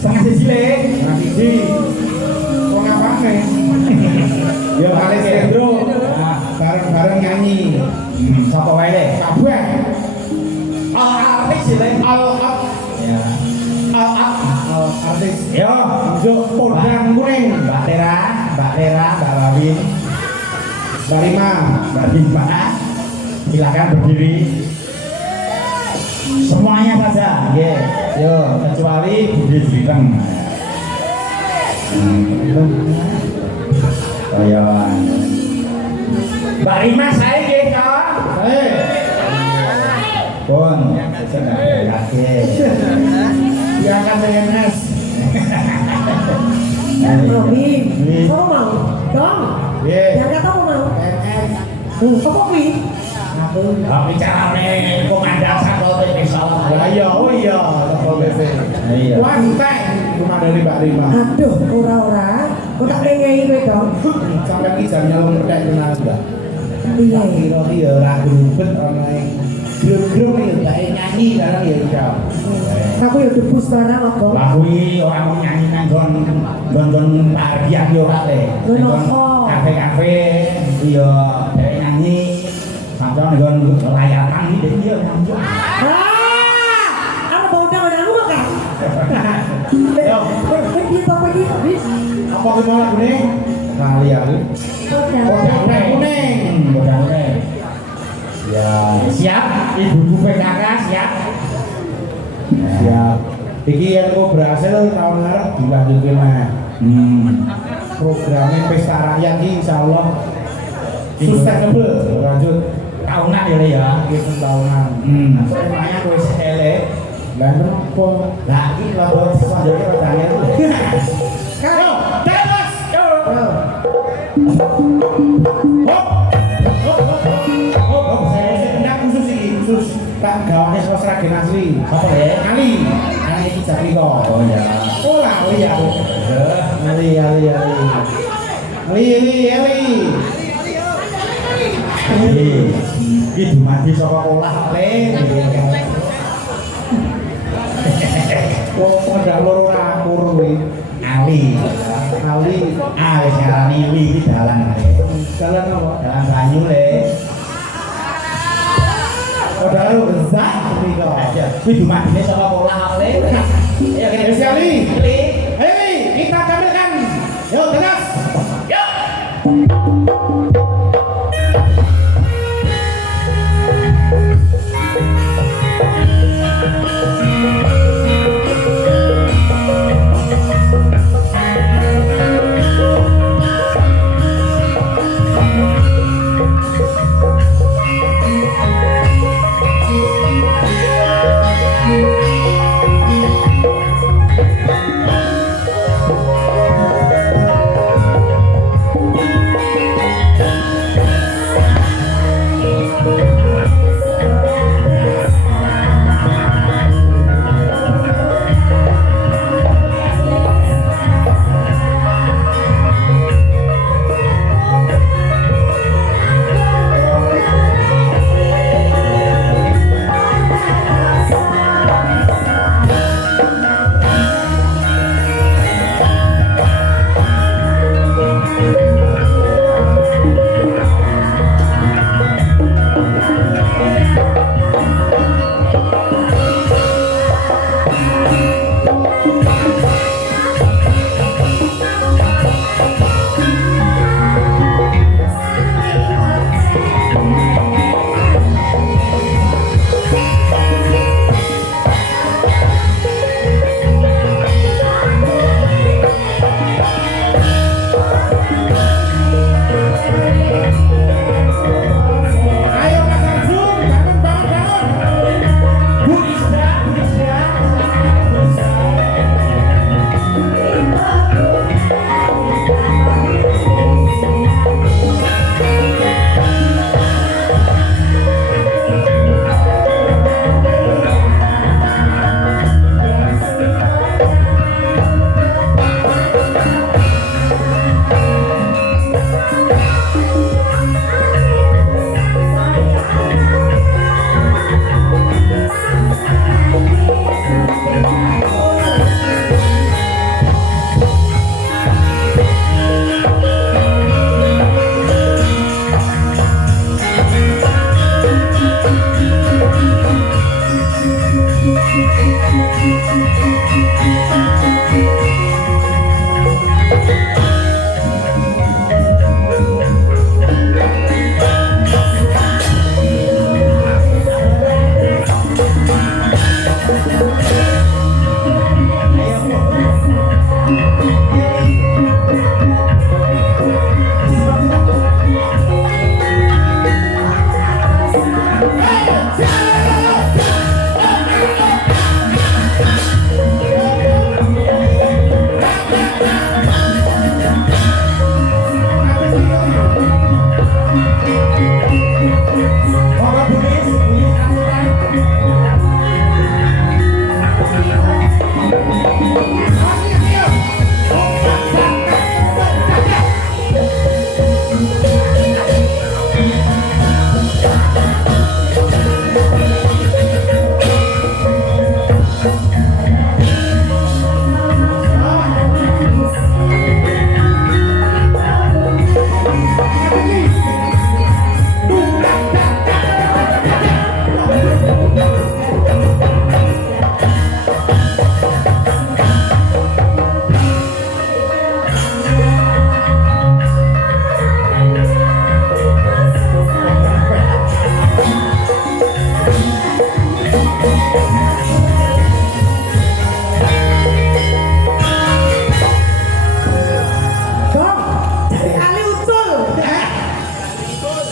Setengah siji le. Nah, siji. Kok ngapane? Ya kali Sendro. Bareng-bareng nyanyi. Sapa wae le? Kabeh. Artis sih le. Al-up. Ya. Artis. Yo, Njuk podang kuning. Mbak Tera, Mbak Wawin, Mbak Rima. Mbak Bima. Silakan berdiri. Semuanya saja, yeah. Yo, kecuali Budi Jireng. Kayak Mbak Rima saya nggih, kawan. Pun, senang yakin. Dia akan PNS. Robi, kamu mau? Dong? Iya. Yang kata kamu mau? PNS. Apa kuwi? Bicara nih, komandan Satpol PP Solo. Lah iya, oh iya, Satpol PP. Iya. Wantek rumah dari Mbak Rima. Aduh, ora-ora. Kok tak ngei kowe dong? Sampai ki jam nyalung petek kenal enggak? Iya. Kira-kira ya ora grubet ana Glung-glung ya bae nyanyi sekarang ya udah. Aku ya debus barang apa? Lah kuwi ora mau nyanyi nang gon parkian yo ora le. Lho, nopo? Kafe-kafe iya dhek nyanyi. Sampeyan nggon layatan iki dhek iya nyanyi. Aku mau undang-undang lu kan? Yo, Pergi. apa ki mau lagune? Kali aku. Kodang kuning. Kodang kuning. Ya, siap ibu-ibu PKK siap. Siap. Iki yang kok berhasil tahun ngarep dilanjutke mah. Programnya pesta rakyat ini insyaallah sustainable lanjut Tahunan ya Le ya. gitu tahunan. Temanya kowe elek. Lah kenapa? Lah iki lho selanjutnya pertanyaan. Yo, terus. Yo. Hop, saya hendak khusus iki, khusus tak gawane saka Sragen asli. Apa le? Ali iki Japri kok. Oh ya. Oh lah, Ali aku. Ali. Iki dumadi saka olah le. Wong ndak loro akur kuwi. Ali. Wis ngarani wi iki dalan. Jalan apa? Dalan banyu le. Saudara besar kuwi kok. Kuwi dumadine saka olah le. Ya kene Wis Ali. Ali. Hei, kita tampilkan. Yo, tegas.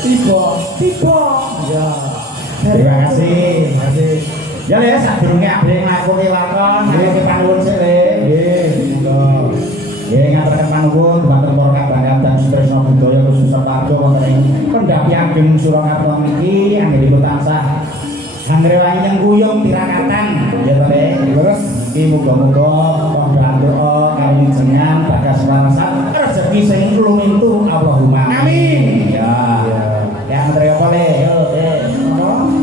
Tiba. Ya. Terima kasih. Terima kasih. Ya le sadurunge abdi nglakoni lakon, nggih panuwun sik le. Nggih. Monggo. Nggih ngaturaken panuwun dumateng para kabangyan dan Tresna Budaya khusus Sarta wonten ing Pendhapi Ageng Surakarta niki anggenipun tansah angrewangi nyengkuyung tirakatan ya to le. Terus iki muga-muga padha doa kawujengan bagas warasan rezeki sing lumintu Allahumma amin. Ya. Ya menteri apa le? Yo,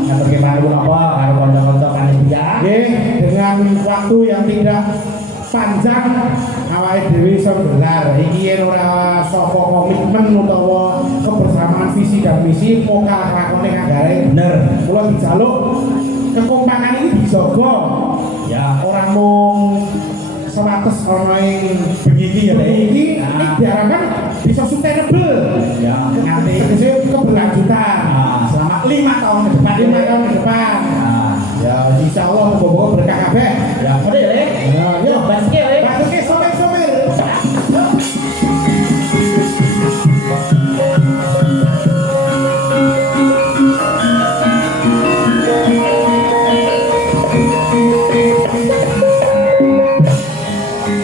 ngaturke panuwun apa karo kanca-kanca panitia? Nggih, dengan waktu yang tidak panjang awake dhewe iso gelar iki yen ora saka komitmen utawa kebersamaan visi dan misi pokal lakone kagare Bener. kula dijaluk kekompangan ini dijaga Ya, ora mung sewates ana ing begini ya le. ini diharapkan bisa sustainable Ya, nganti tegese keberlanjutan selama 5 tahun ke depan. 5 tahun ke depan Nah, ya insyaallah moga-moga berkah kabeh ya, udah ya le.